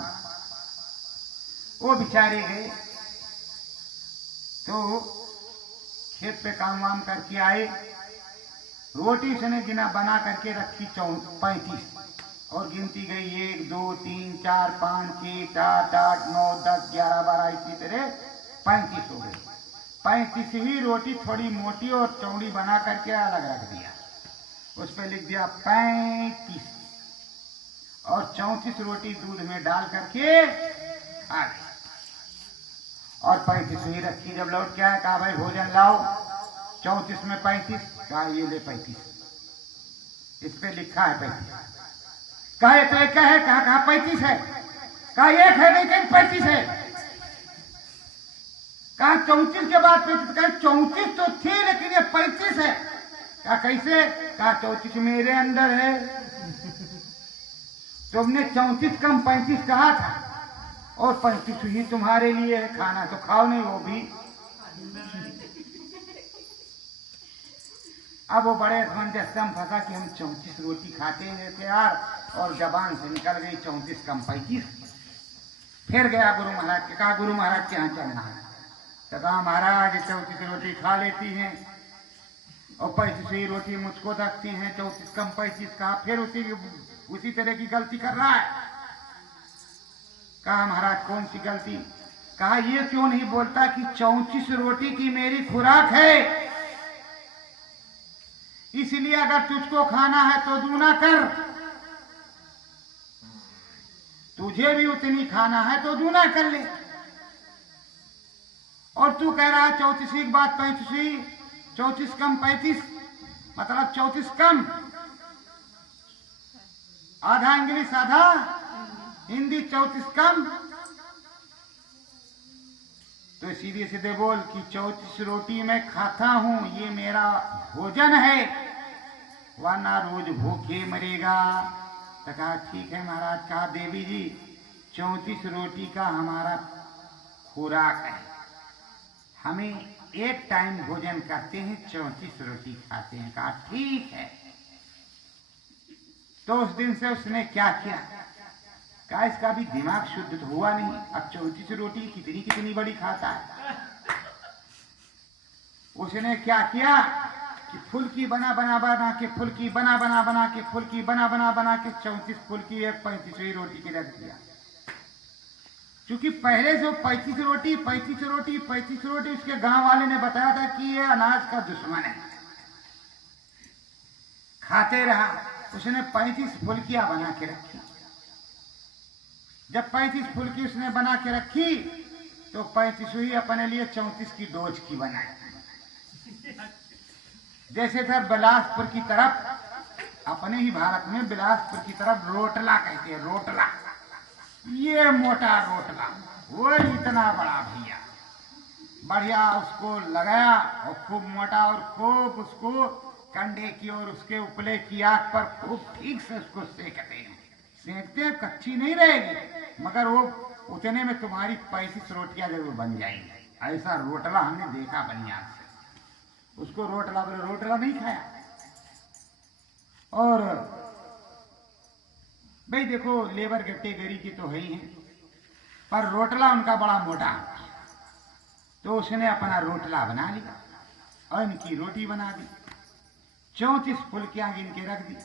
वो बेचारे गए तो खेत पे काम वाम करके आए, रोटी उसने गिना बना करके रखी 35, और गिनती गई 1 2 3 4 5 6 7 8 9 10 11 12, इसी तरह 35 हो गई। 35 ही रोटी थोड़ी मोटी और चौड़ी बना करके अलग रख दिया, उस पर लिख दिया 35, और 34 रोटी दूध में डाल करके आ गई, और 35 ही रखी। जब लौट के आया, कहा भाई भोजन लाओ, 34 में 35, कहा ये ले 35, इस पे लिखा है 35। कहा ये तो एक है, कहा 35 है, कहा एक है लेकिन 35 है, कहा 34 के बाद 35, कहा 34 तो थी लेकिन ये 35 है। कहा कैसे? कहा 34 मेरे अंदर है, तुमने 34 कम 35 कहा था, और 35 ही तुम्हारे लिए है, खाना तो खाओ नहीं वो भी। अब वो बड़े असमंजस में फंसा कि हम 34 रोटी खाते हैं थे यार, और जबान से निकल गई 34 कम 35। फिर गया गुरु महाराज के, कहा गुरु महाराज के यहाँ चलना है। तो कहा महाराज 34 रोटी खा लेती हैं और 35 ही रोटी मुझको रखती हैं, 34 कम 35। कहा फिर उसी तरह की गलती कर रहा है। कहा महाराज कौन सी गलती? कहा ये क्यों नहीं बोलता कि 34 रोटी की मेरी खुराक है, इसलिए अगर तुझको खाना है तो दूना कर, तुझे भी उतनी खाना है तो दूना कर ले। और तू कह रहा है 34 की बात 35, 34 कम 35, मतलब 34 कम, आधा इंग्लिश आधा हिंदी, 34 कम। तो सीधे सीधे बोल कि 34 रोटी मैं खाता हूं, ये मेरा भोजन है, वरना रोज भूखे मरेगा। तो कहा ठीक है महाराज। कहा देवी जी 34 रोटी का हमारा खुराक है, हमें एक टाइम भोजन करते हैं, 34 रोटी खाते हैं। कहा ठीक है। तो उस दिन से उसने क्या किया, कहा इसका भी दिमाग शुद्ध तो हुआ नहीं, अब 34 रोटी कितनी कितनी बड़ी खाता है। उसने क्या किया कि फुल्की बना बना बना के, फुल्की बना बना बना के, फुल्की बना बना बना के 34 फुल्की एक 35वीं रोटी के रख दिया। क्योंकि पहले जो 35 रोटी 35 रोटी 35 रोटी उसके गांव वाले ने बताया था कि ये अनाज का दुश्मन है, खाते रहा। उसने 35 फुल्कियां बना के रखी। जब 35 फुल्की उसने बना के रखी तो 35वीं अपने लिए 34 की डोज की बनाई। जैसे सर बिलासपुर की तरफ, अपने ही भारत में बिलासपुर की तरफ रोटला कहते हैं, रोटला, ये मोटा रोटला, वो इतना बड़ा भैया, बढ़िया उसको लगाया और खूब मोटा, और खूब उसको कंडे की और उसके उपले की आग पर खूब ठीक से उसको सेकते हैं। सेकते हैं, कच्ची नहीं रहेगी, मगर वो उतने में तुम्हारी 35 रोटियां जरूर बन जाएंगी। ऐसा रोटला हमने देखा बनियान से। उसको रोटला बोले, रोटला नहीं खाया। और भाई देखो लेबर गट्टे गरी की तो है ही है, पर रोटला उनका बड़ा मोटा। तो उसने अपना रोटला बना लिया और इनकी रोटी बना दी, 34 फुल्कियां गिन के रख दी।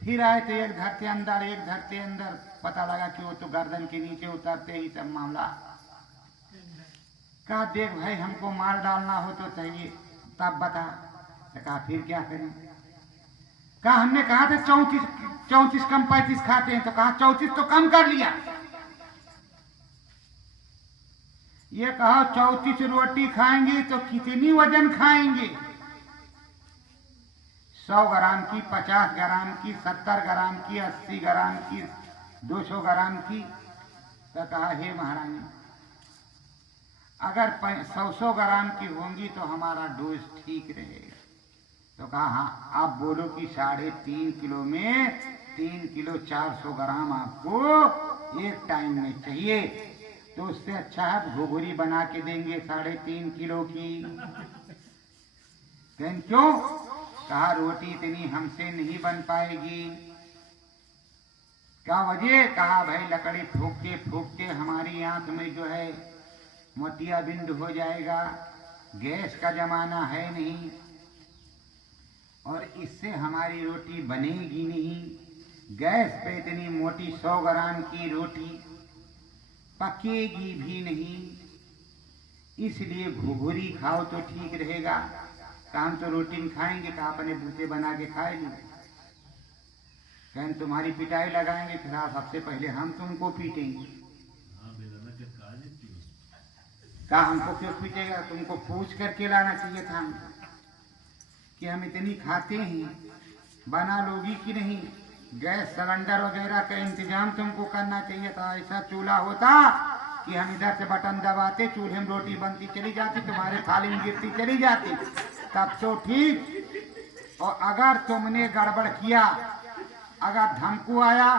फिर आए तो एक धरते अंदर, एक धरते अंदर, पता लगा कि वो तो गर्दन के नीचे उतरते ही सब मामला। कहा देख भाई हमको मार डालना हो तो चाहिए, तब बता। तो कहा फिर क्या करें। कहा हमने कहा था 34 कम 35 खाते हैं, तो कहा 34 तो कम कर लिया। ये कहा 34 रोटी खाएंगे तो कितनी वजन खाएंगे, 100 ग्राम की, 50 ग्राम की, 70 ग्राम की, 80 ग्राम की, 200 ग्राम की। तो कहा हे महारानी अगर 100 ग्राम की होंगी तो हमारा डोज ठीक रहेगा। तो कहा हाँ, आप बोलो कि 3.5 किलो में 3 किलो 400 ग्राम आपको एक टाइम में चाहिए, तो उससे अच्छा है घुघरी बना के देंगे 3.5 किलो की। लेकिन क्यों। कहा रोटी इतनी हमसे नहीं बन पाएगी। क्या वजह। कहा भाई लकड़ी फूकते फूकते हमारी आंख में जो है मोतियाबिंद हो जाएगा, गैस का जमाना है नहीं, और इससे हमारी रोटी बनेगी नहीं। गैस पे इतनी मोटी 100 ग्राम की रोटी पकेगी भी नहीं, इसलिए घुघुरी खाओ तो ठीक रहेगा। काम तो रोटी नहीं खाएंगे, कहा अपने बूते बना के खाएंगे। कहन तुम्हारी पिटाई लगाएंगे, फिर सबसे पहले हम तुमको पीटेंगे। कहा हमको क्यों पीटेगा, तुमको पूछ करके लाना चाहिए था हमको कि हम इतनी खाते हैं, बना लोगी कि नहीं। गैस सिलेंडर वगैरह का इंतजाम तुमको करना चाहिए था। ऐसा चूल्हा होता कि हम इधर से बटन दबाते, चूल्हे में रोटी बनती चली जाती, तुम्हारे थाली में गिरती चली जाती, तब तो ठीक। और अगर तुमने गड़बड़ किया, अगर धमको आया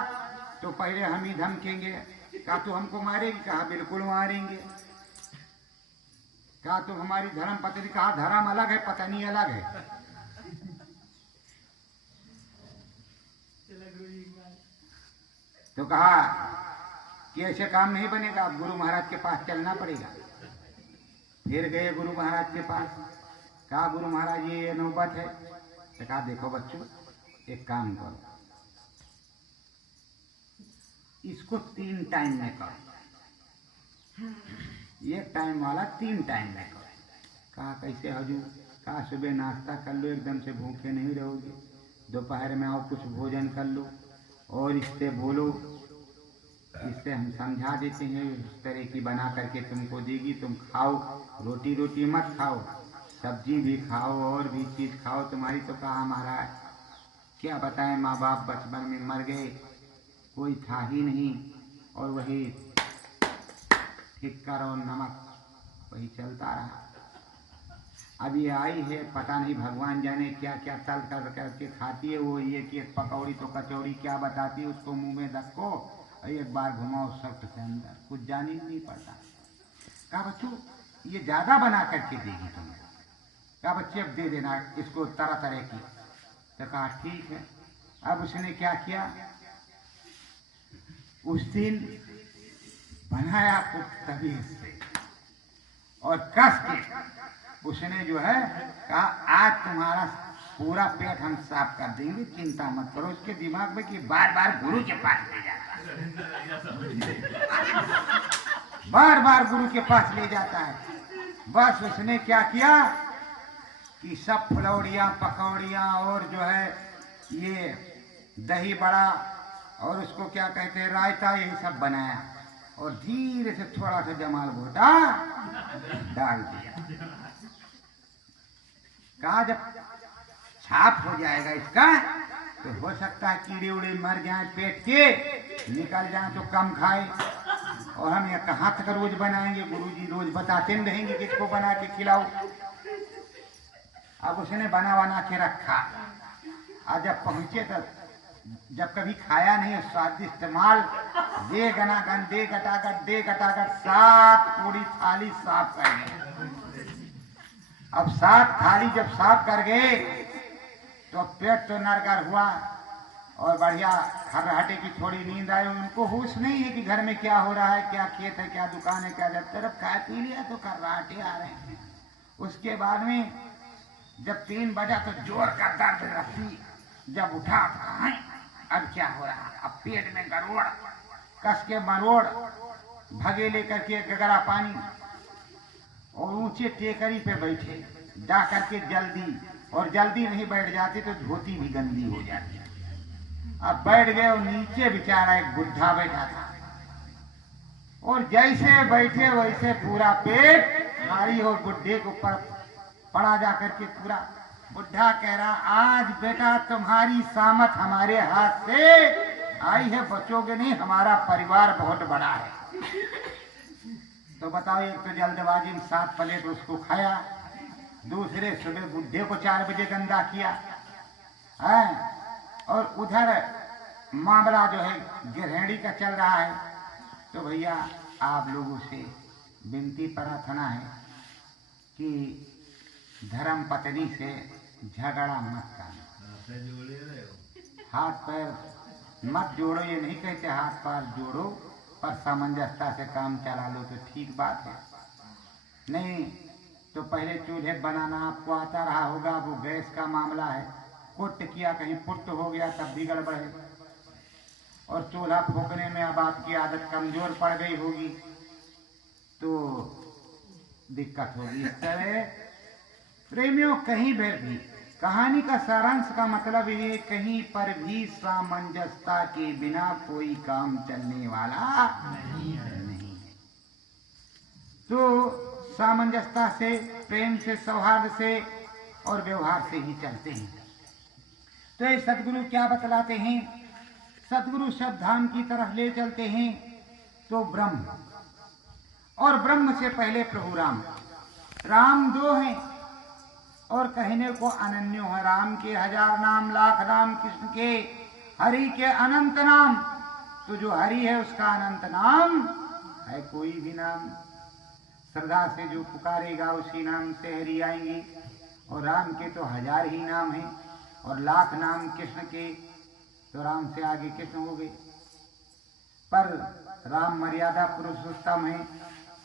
तो पहले हम ही धमकेंगे। कहा तू हमको मारेगी, कहा बिल्कुल मारेंगे। कहा तो हमारी धर्म पत्नी, कहा धर्म अलग है पत्नी अलग है। तो कहा कि ऐसे काम नहीं बनेगा, अब गुरु महाराज के पास चलना पड़ेगा। फिर गए गुरु महाराज के पास। कहा गुरु महाराज ये नौबत है। तो कहा देखो बच्चों एक काम करो, इसको 3 टाइम में करो, एक टाइम वाला 3 टाइम में करो। कहा कैसे हजूर। कहा सुबह नाश्ता कर लो, एकदम से भूखे नहीं रहोगे, दोपहर में आओ कुछ भोजन कर लो, और इससे बोलो, इससे हम समझा देते हैं, इस तरह की बना करके तुमको देगी, तुम खाओ, रोटी रोटी मत खाओ, सब्जी भी खाओ और भी चीज खाओ, तुम्हारी तो कहाँ महाराज, क्या बताएं, माँ बाप बचपन में मर गए, कोई था ही नहीं, और वही ठिक्कर और नमक वही चलता रहा। अब ये आई है, पता नहीं भगवान जाने क्या क्या तल कर करके खाती है वो, ये कि पकौड़ी तो कचौड़ी क्या बताती है, उसको मुंह में रखो और एक बार घुमाओ सख्त से अंदर, कुछ जान ही नहीं पड़ता। कहा बच्चों ये ज्यादा बना करके देगी तुम्हें, कहा बच्चे अब दे देना इसको तरह तरह की। तो कहा ठीक है। अब उसने क्या किया, उस दिन बनाया तभी से और कस के उसने जो है कहा आज तुम्हारा पूरा पेट हम साफ कर देंगे, चिंता मत करो। उसके दिमाग में कि बार बार गुरु के पास ले जाता है, बार बार गुरु के पास ले जाता है। बस उसने क्या किया कि सब फुलौड़ियाँ पकौड़ियाँ और जो है ये दही बड़ा और उसको क्या कहते हैं रायता, यही सब बनाया और धीरे से थोड़ा सा जमाल घोटा डाल दिया। कहा जब छाप हो जाएगा इसका तो हो सकता है कीड़े उड़े मर जाए, पेट के निकल जाए तो कम खाए, और हम यहाँ कहाँ तक रोज बनाएंगे, गुरुजी रोज बताते नहीं रहेंगे किसको बना के खिलाओ। अब उसने बना के रखा, और जब पहुंचे तो जब कभी खाया नहीं स्वादिष्ट माल, दे गनागन दे गटागट 7 पूरी थाली साफ कर गए। अब 7 थाली जब साफ कर गए तो पेट तो नरगर हुआ और बढ़िया खर्राटे की थोड़ी नींद आई। उनको होश नहीं है कि घर में क्या हो रहा है, क्या खेत है, क्या दुकान है, क्या जब तरफ खा पी लिया तो खर्राटे आ रहे हैं। उसके बाद में जब 3 बजा तो जोर का दर्द, रस्सी जब उठा तो अब क्या हो रहा है, अब पेट में गरोड़, कस के मरोड़, भगे लेकर के गगरा पानी और ऊंचे टेकरी पे बैठे जा करके जल्दी, और जल्दी नहीं बैठ जाते तो धोती भी गंदी हो जाती। अब बैठ गए और नीचे बेचारा एक बुढ़ा बैठा था, और जैसे बैठे वैसे पूरा पेट भारी और बुढ़े के ऊपर पड़ा जा करके पूरा। बुढ़ा कह रहा आज बेटा तुम्हारी सामत हमारे हाथ से आई है, बचोगे नहीं, हमारा परिवार बहुत बड़ा है। तो बताओ, एक तो जल्दबाजी में 7 प्लेट उसको खाया, दूसरे सुबह बुढ़े को 4 बजे गंदा किया है, और उधर मामला जो है गिरहेड़ी का चल रहा है। तो भैया आप लोगों से विनती प्रार्थना है कि धर्म पत्नी से झगड़ा मत करना, हाथ पैर मत जोड़ो, ये नहीं कहते हाथ पैर जोड़ो, पर सामंजस्यता से काम चला लो तो ठीक बात है। नहीं तो पहले चूल्हे बनाना आपको आता रहा होगा, वो गैस का मामला है, कुट किया कहीं पुट हो गया तब भी गड़बड़ है, और चूल्हा फूकने में अब आपकी आदत कमजोर पड़ गई होगी तो दिक्कत होगी। इस तरह प्रेमियों कहीं भी कहानी का सारांश का मतलब ये, कहीं पर भी सामंजस्यता के बिना कोई काम चलने वाला नहीं है। तो सामंजस्यता से, प्रेम से, सौहार्द से और व्यवहार से ही चलते हैं। तो ये सदगुरु क्या बतलाते हैं, सदगुरु सब धाम की तरफ ले चलते हैं तो ब्रह्म, और ब्रह्म से पहले प्रभु राम। राम 2 हैं और कहने को अनन्यो है, राम के 1000 नाम, लाख नाम, कृष्ण के, हरि के अनंत नाम। तो जो हरि है उसका अनंत नाम है कोई भी नाम, श्रद्धा से जो पुकारेगा उसी नाम से हरि आएंगे। और राम के तो 1000 ही नाम हैं और लाख नाम कृष्ण के, तो राम से आगे कृष्ण हो गए। पर राम मर्यादा पुरुषोत्तम है,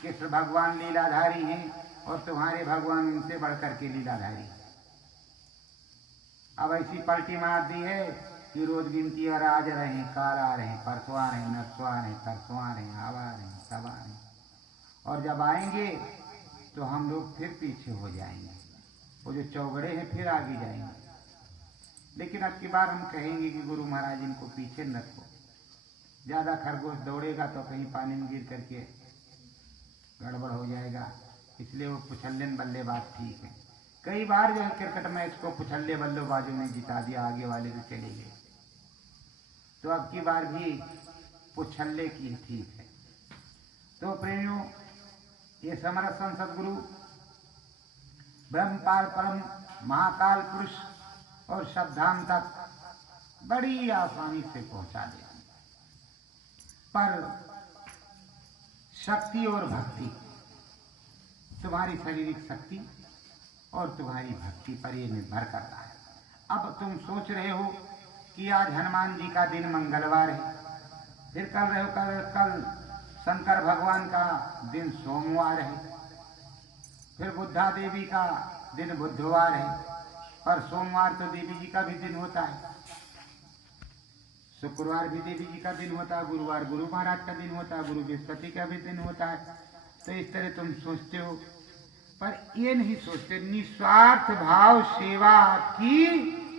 कृष्ण भगवान लीलाधारी हैं और तुम्हारे भगवान उनसे बढ़कर के लीलाधारी। अब ऐसी पलटी मार दी है कि रोज गिनती, और आज रहे हैं, काल आ रहे हैं, परसों आ रहे हैं, नरसों आ रहे हैं, तरसों आ रहे हैं, आवा आ रहे हैं, सब आ रहे हैं, और जब आएंगे तो हम लोग फिर पीछे हो जाएंगे, वो जो चौगड़े हैं फिर आगे जाएंगे। लेकिन अब की बार हम कहेंगे कि गुरु महाराज इनको पीछे न रखो, ज्यादा खरगोश दौड़ेगा तो कहीं पानी में गिर करके गड़बड़ हो जाएगा, इसलिए वो पुछल्लन बल्ले बात ठीक है। कई बार जो है क्रिकेट मैच को पुछल्ले बल्लेबाजों ने जिता दिया, आगे वाले तो चले गए। तो अब की बार भी पुछल्ले की ठीक है। तो प्रेमियों, ये समरथ संत सदगुरु ब्रह्मपाल परम महाकाल पुरुष और शब्दाम तक बड़ी आसानी से पहुंचा दे, पर शक्ति और भक्ति, तुम्हारी शारीरिक शक्ति और तुम्हारी भक्ति पर ये निर्भर करता है। अब तुम सोच रहे हो कि आज हनुमान जी का दिन मंगलवार है, फिर कल शंकर भगवान का दिन सोमवार है, फिर बुद्धा देवी का दिन बुधवार है, पर सोमवार तो देवी जी का भी दिन होता है, शुक्रवार भी देवी जी का दिन होता है, गुरुवार गुरु महाराज का दिन होता है, गुरु बृहस्पति का भी दिन होता है। तो इस तरह तुम सोचते हो, पर ये नहीं सोचते निस्वार्थ भाव सेवा आपकी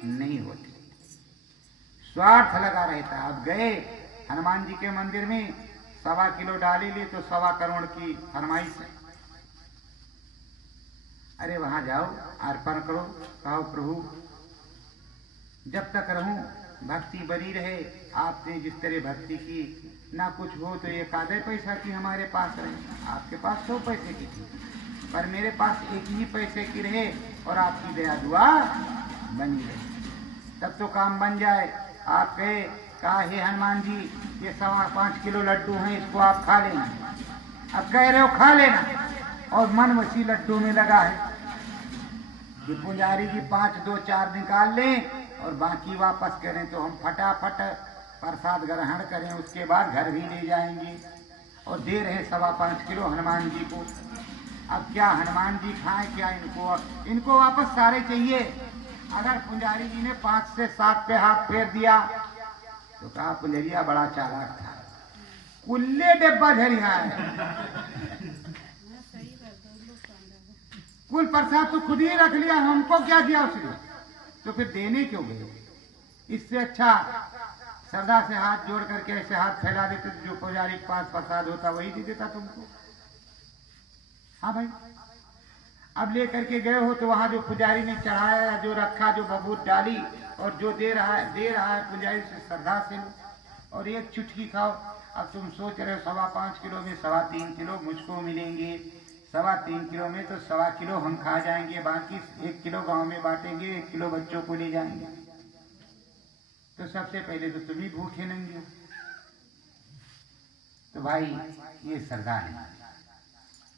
नहीं होती, स्वार्थ लगा रहता है। अब गए हनुमान जी के मंदिर में 1.25 किलो डाली ली तो 1.25 करोड़ की फरमाइश है। अरे वहां जाओ, अर्पण करो, कहो प्रभु जब तक रहूं भक्ति बनी रहे, आपने जिस तरह भक्ति की, ना कुछ हो तो एक आधे पैसा की हमारे पास रहे, आपके पास 100 पैसे की थी, पर मेरे पास एक ही पैसे की रहे और आपकी दया दुआ बनी रहे, तब तो काम बन जाए। आप कहे कहा हे हनुमान जी ये 5.25 किलो लड्डू हैं, इसको आप खा लेना। अब कह रहे हो खा लेना, और मन वसी लड्डू में लगा है कि पुजारी जी 5 2 4 निकाल लें और बाकी वापस करें, तो हम फटाफट प्रसाद ग्रहण करें, उसके बाद घर भी ले जाएंगे। और दे रहे 5.25 किलो हनुमान जी को। अब क्या हनुमान जी खाएं क्या? इनको वापस सारे चाहिए। अगर पुजारी जी ने 5 से 7 पे हाथ फेर दिया तो कहा पुजरिया बड़ा चालाक था, कुल्ले डिब्बा झरिया है, कुल प्रसाद तो खुद ही रख लिया, हमको क्या दिया उसने? तो फिर देने क्यों गए? इससे अच्छा श्रद्धा से हाथ जोड़ करके ऐसे हाथ फैला देते, जो पुजारी के पास प्रसाद होता वही दे देता तुमको। हाँ भाई, अब लेकर के गए हो तो वहां जो पुजारी ने चढ़ाया, जो रखा, जो बबूत डाली और जो दे रहा है पुजारी से श्रद्धा से लो और एक चुटकी खाओ। अब तुम सोच रहे हो 5.25 किलो में 3.25 किलो मुझको मिलेंगे, 3.25 किलो में तो 1.25 किलो हम खा जाएंगे, बाकी 1 किलो गांव में बांटेंगे, 1 किलो बच्चों को ले जाएंगे। तो सबसे पहले तो तुम ही भूखे नंगे। तो भाई ये श्रद्धा है,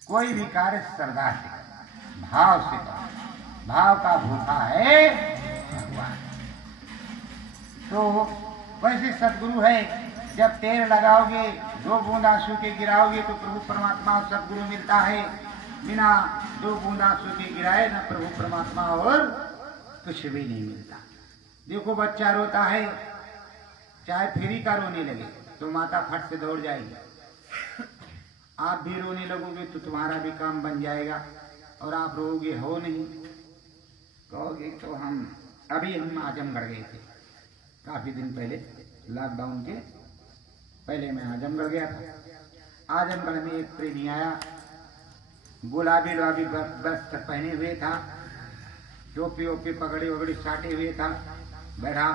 कोई भी कार्य श्रद्धा से भाव से करो, भाव का भूखा है भगवान। तो वैसे सदगुरु है, जब तेल लगाओगे 2 बूंद आंसू के गिराओगे तो प्रभु परमात्मा और सदगुरु मिलता है, बिना 2 बूंद आंसू के गिराए न प्रभु परमात्मा और कुछ भी नहीं मिलता। देखो बच्चा रोता है, चाहे फेरी का रोने लगे तो माता फट से दौड़ जाएगी, आप भी रोने लगोगे तो तुम्हारा भी काम बन जाएगा, और आप रोगे हो नहीं, कहोगे तो हम आजमगढ़ गए थे काफी दिन पहले, लॉकडाउन के पहले मैं आजमगढ़ गया था। आजमगढ़ में एक प्रेमी आया, गुलाबी वस्त्र पहने हुए था, टोपी ओपी पगड़ी वगड़ी साटे हुए था, बैठा।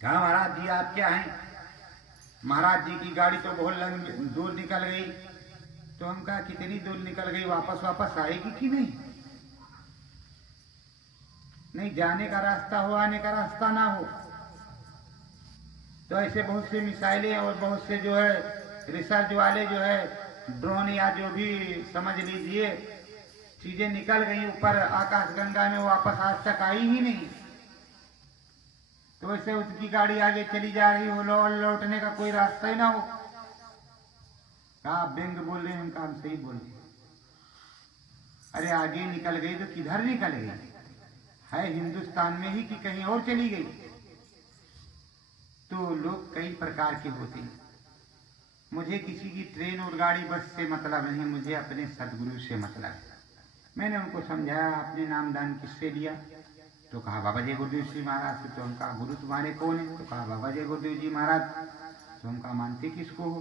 कहा महाराज जी आप क्या हैं? महाराज जी की गाड़ी तो बहुत दूर निकल गई। तो हम कहा कितनी दूर निकल गई, वापस आएगी कि नहीं? नहीं, जाने का रास्ता हो, आने का रास्ता ना हो। तो ऐसे बहुत से मिसाइलें और बहुत से जो है रिसर्च वाले जो है ड्रोन या जो भी समझ लीजिए चीजें निकल गई ऊपर आकाश गंगा में, वापस आज तक आई ही नहीं। तो वैसे उसकी गाड़ी आगे चली जा रही हो, लौटने का कोई रास्ता ही ना हो। कहा व्यंग बोल रहे हैं, हम सही बोल रहे। अरे आगे निकल गई तो किधर निकल गई? है हिंदुस्तान में ही कि कहीं और चली गई? तो लोग कई प्रकार के होते हैं। मुझे किसी की ट्रेन और गाड़ी बस से मतलब नहीं, मुझे अपने सदगुरु से मतलब है। मैंने उनको समझाया आपने नामदान किससे लिया? तो कहा बाबा जय गुरुदेव श्री महाराज से। तो हम कहा गुरु तुम्हारे कौन है? तो कहा बाबा जय गुरुदेव जी महाराज। तो हम कहा मानते किसको हो?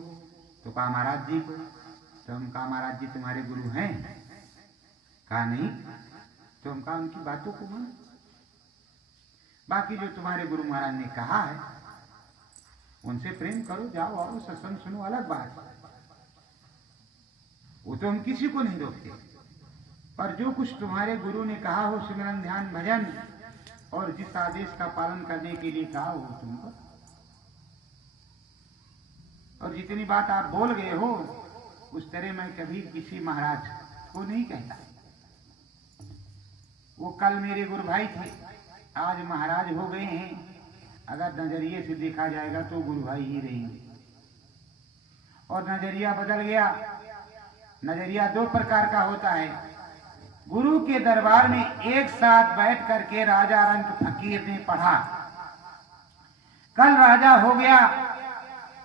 तो कहा महाराज जी को। तो हम कहा महाराज जी तुम्हारे गुरु हैं? कहा नहीं, तो हम कहा उनकी बातों को मान, बाकी जो तुम्हारे गुरु महाराज ने कहा है उनसे प्रेम करो, जाओ आओ सत्संग सुनो, अलग बात, वो तो हम किसी को नहीं रोकते, पर जो कुछ तुम्हारे गुरु ने कहा हो सिमरन ध्यान भजन और जिस आदेश का पालन करने के लिए कहा हो तुमको, और जितनी बात आप बोल गए हो उस तरह मैं कभी किसी महाराज को नहीं कहता। वो कल मेरे गुरु भाई थे, आज महाराज हो गए हैं, अगर नजरिए से देखा जाएगा तो गुरु भाई ही रहेंगे। और नजरिया बदल गया, नजरिया दो प्रकार का होता है। गुरु के दरबार में एक साथ बैठ करके राजा रंग फकीर ने पढ़ा, कल राजा हो गया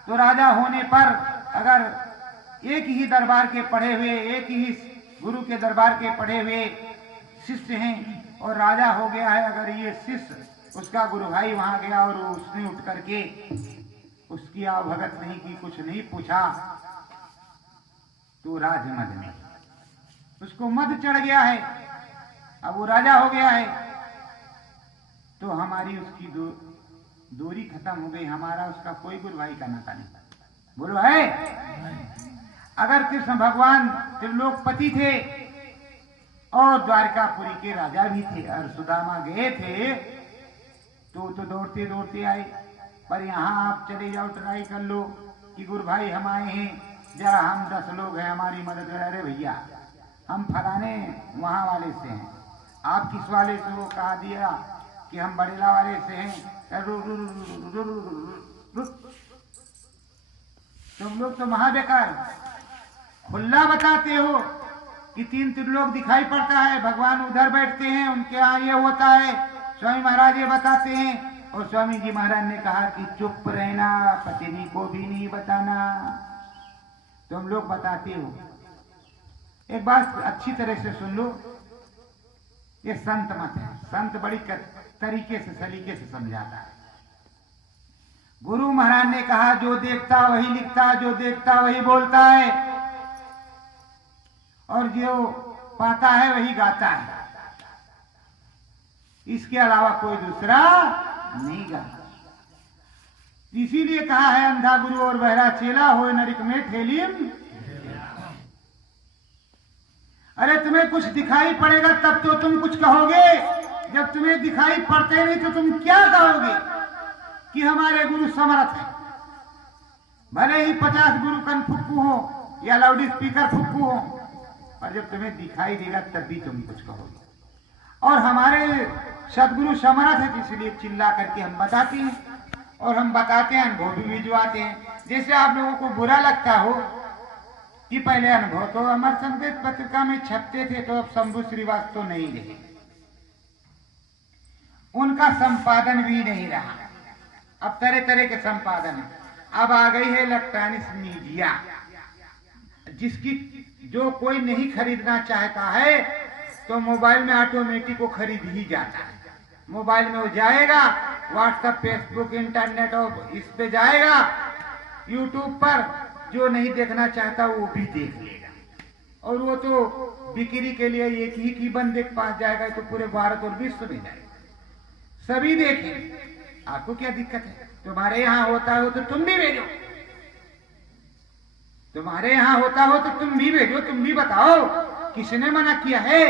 तो राजा होने पर अगर एक ही दरबार के पढ़े हुए, एक ही गुरु के दरबार के पढ़े हुए शिष्य हैं और राजा हो गया है, अगर ये शिष्य उसका गुरु भाई वहां गया और उसने उठ करके उसकी आवभगत नहीं की, कुछ नहीं पूछा, तो राजमद में उसको मद चढ़ गया है, अब वो राजा हो गया है, तो हमारी उसकी दूरी खत्म हो गई, हमारा उसका कोई गुरु भाई का नाता नहीं। बोलो है, अगर कृष्ण भगवान त्रिलोकपति थे और द्वारकापुरी के राजा भी थे और सुदामा गए थे तो दौड़ते दौड़ते आए, पर यहाँ आप चले जाओ, ट्राई कर लो कि गुरु भाई हम आए हैं, जरा हम 10 लोग हैं, हमारी मदद करें। अरे भैया हम फलाने वहां वाले से हैं, आप किस वाले से? वो कहा दिया कि हम बड़ेला वाले से हैं। तुम लोग तो महाबेकार, खुला बताते हो कि 3 त्रिलोक दिखाई पड़ता है, भगवान उधर बैठते हैं, उनके यहाँ ये होता है, स्वामी महाराज ये बताते हैं, और स्वामी जी महाराज ने कहा कि चुप रहना, पत्नी को भी नहीं बताना। तुम लोग बताते हो। एक बात अच्छी तरह से सुन लो, ये संत मत है, संत बड़ी तरीके से सलीके से समझाता है। गुरु महाराज ने कहा जो देखता वही लिखता, जो देखता वही बोलता है, और जो पाता है वही गाता है, इसके अलावा कोई दूसरा नहीं गाता। इसीलिए कहा है अंधा गुरु और बहरा चेला हो नरक में ठेलीम। अरे तुम्हें कुछ दिखाई पड़ेगा तब तो तुम कुछ कहोगे, जब तुम्हें दिखाई पड़ते नहीं तो तुम क्या कहोगे कि हमारे गुरु समर्थ है। भले ही 50 गुरु कन फुक्कू हो या लाउड स्पीकर फुक्कू हो, और जब तुम्हें दिखाई देगा तब भी तुम कुछ कहोगे। और हमारे सदगुरु समर्थ है, इसलिए चिल्ला करके हम बताते हैं, और हम बताते हैं, अनुभव भी भिजवाते हैं। जैसे आप लोगों को बुरा लगता हो कि पहले अनुभव तो अमर संदेश पत्रिका में छपते थे, तो अब शंभु श्रीवास्तव नहीं रहे, उनका संपादन भी नहीं रहा, अब तरह तरह के संपादन है। अब आ गई है इलेक्ट्रॉनिक मीडिया, जिसकी जो कोई नहीं खरीदना चाहता है तो मोबाइल में ऑटोमेटिक वो खरीद ही जाता है। मोबाइल में वो जाएगा, व्हाट्सएप, फेसबुक, इंटरनेट और इस पे जाएगा, यूट्यूब पर जो नहीं देखना चाहता वो भी देख लेगा। और वो तो बिक्री के लिए एक ही की बंदे के पास जाएगा तो पूरे भारत और विश्व में जाएगा, सभी देखें। आपको क्या दिक्कत है? तुम्हारे यहाँ होता हो तो तुम भी भेजो, तुम्हारे यहाँ होता हो तो तुम भी भेजो, तुम भी बताओ किसने मना किया है?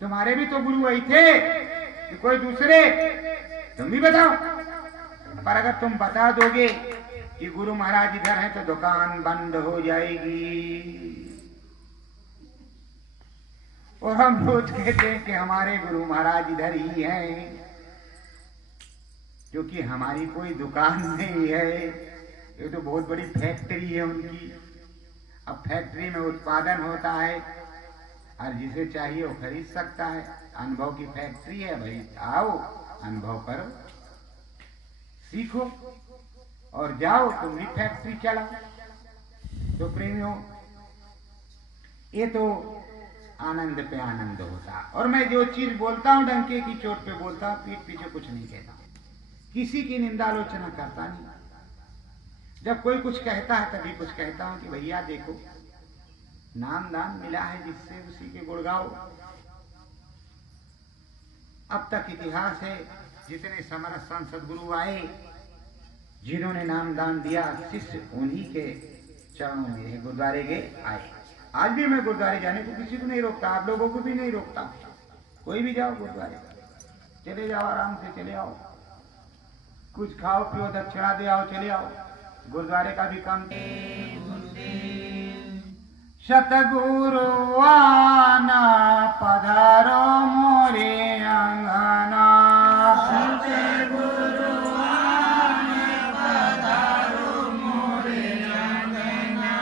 तुम्हारे भी तो गुरु वही थे कि कोई दूसरे? तुम भी बताओ। पर अगर तुम बता दोगे कि गुरु महाराज इधर हैं तो दुकान बंद हो जाएगी। और हम रोज कहते हैं कि हमारे गुरु महाराज इधर ही हैं, क्योंकि हमारी कोई दुकान नहीं है, ये तो बहुत बड़ी फैक्ट्री है उनकी। अब फैक्ट्री में उत्पादन होता है और जिसे चाहिए वो खरीद सकता है। अनुभव की फैक्ट्री है भाई, आओ अनुभव करो, सीखो और जाओ तुम भी फैक्ट्री चलाओ। तो प्रेमियों, ये तो आनंद पे आनंद होता। और मैं जो चीज बोलता हूँ डंके की चोट पे बोलता हूँ, पीठ पीछे कुछ नहीं कहता, किसी की निंदा आलोचना करता नहीं। जब कोई कुछ कहता है तभी कुछ कहता हूँ कि भैया देखो, नाम दान मिला है जिससे उसी के गुण गाओ, अब तक इतिहास है, जितने समर्थ संत सदगुरु आए, जिन्होंने नाम दान दिया, शिष्य उन्हीं के चरणों में गुरुद्वारे के आए। आज भी मैं गुरुद्वारे जाने को किसी को नहीं रोकता, आप लोगों को भी नहीं रोकता। कोई भी जाओ गुरुद्वारे, चले जाओ, आराम से चले आओ, कुछ खाओ पियो, दक्षिणा दे आओ, चले आओ। गुरुद्वारे का भी काम। सतगुरु आना पधारो मोरे अंगना, सतगुरु आना पधारो मोरे अंगना,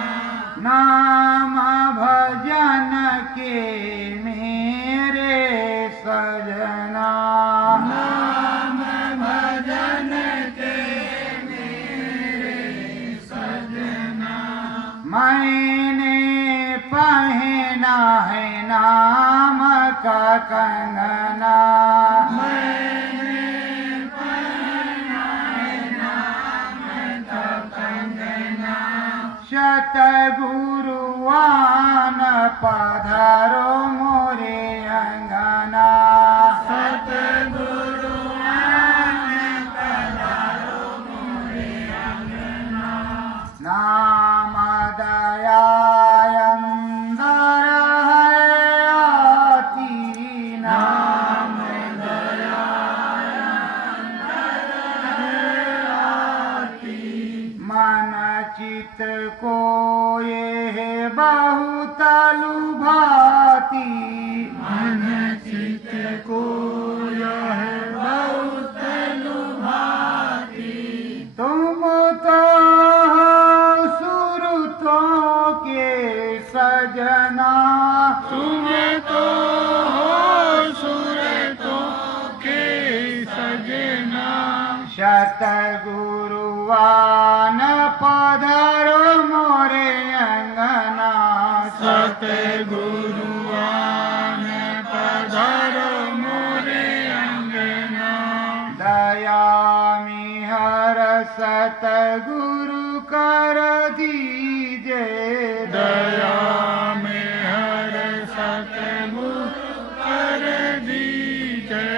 नाम भजन के मेरे सजना, नाम भजन के मेरे सजना, मैंने पहना है नाम का कंगना, मैंने पहना है नाम का कंगना, सतगुरु आन पधारो मोरे अंगना, सतगुरु आना पधारो मोरे अंगना, नाम दया अंदर है आती, नाम दया अंदर है आती, मन चित को ये बहुत लुभाती, मन चित को यह बहुत लुभाती, तुम तो हो सुरतों के सजना, तुम तो हो सुरतों के सजना, सतगुरु आन पधारो मोरे अंगना, सतगुरु आना पधारो मोरे अंगना, दया मिहर सतगुरु कर दीजे, दया में हर सतगुरु कर दीजिए,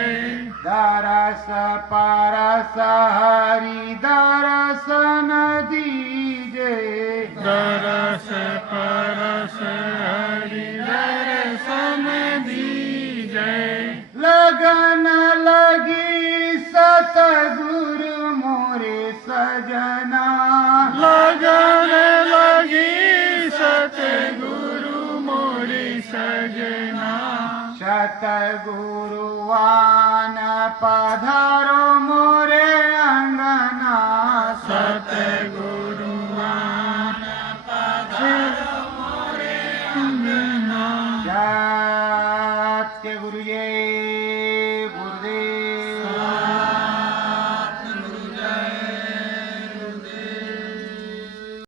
दरस परस हरि दर्शन दीजे, दरस परस हरि दर्शन दीजिए, लगन लगी सतगुरु मोरे सजना, लगन लगी सतगुरु मोरे सजना, सतगुरु आन पधारो मोरे अंगना, सतगुरु आना पधारो मोरे अंगना, सत्य गुरुदेव गुरुदेव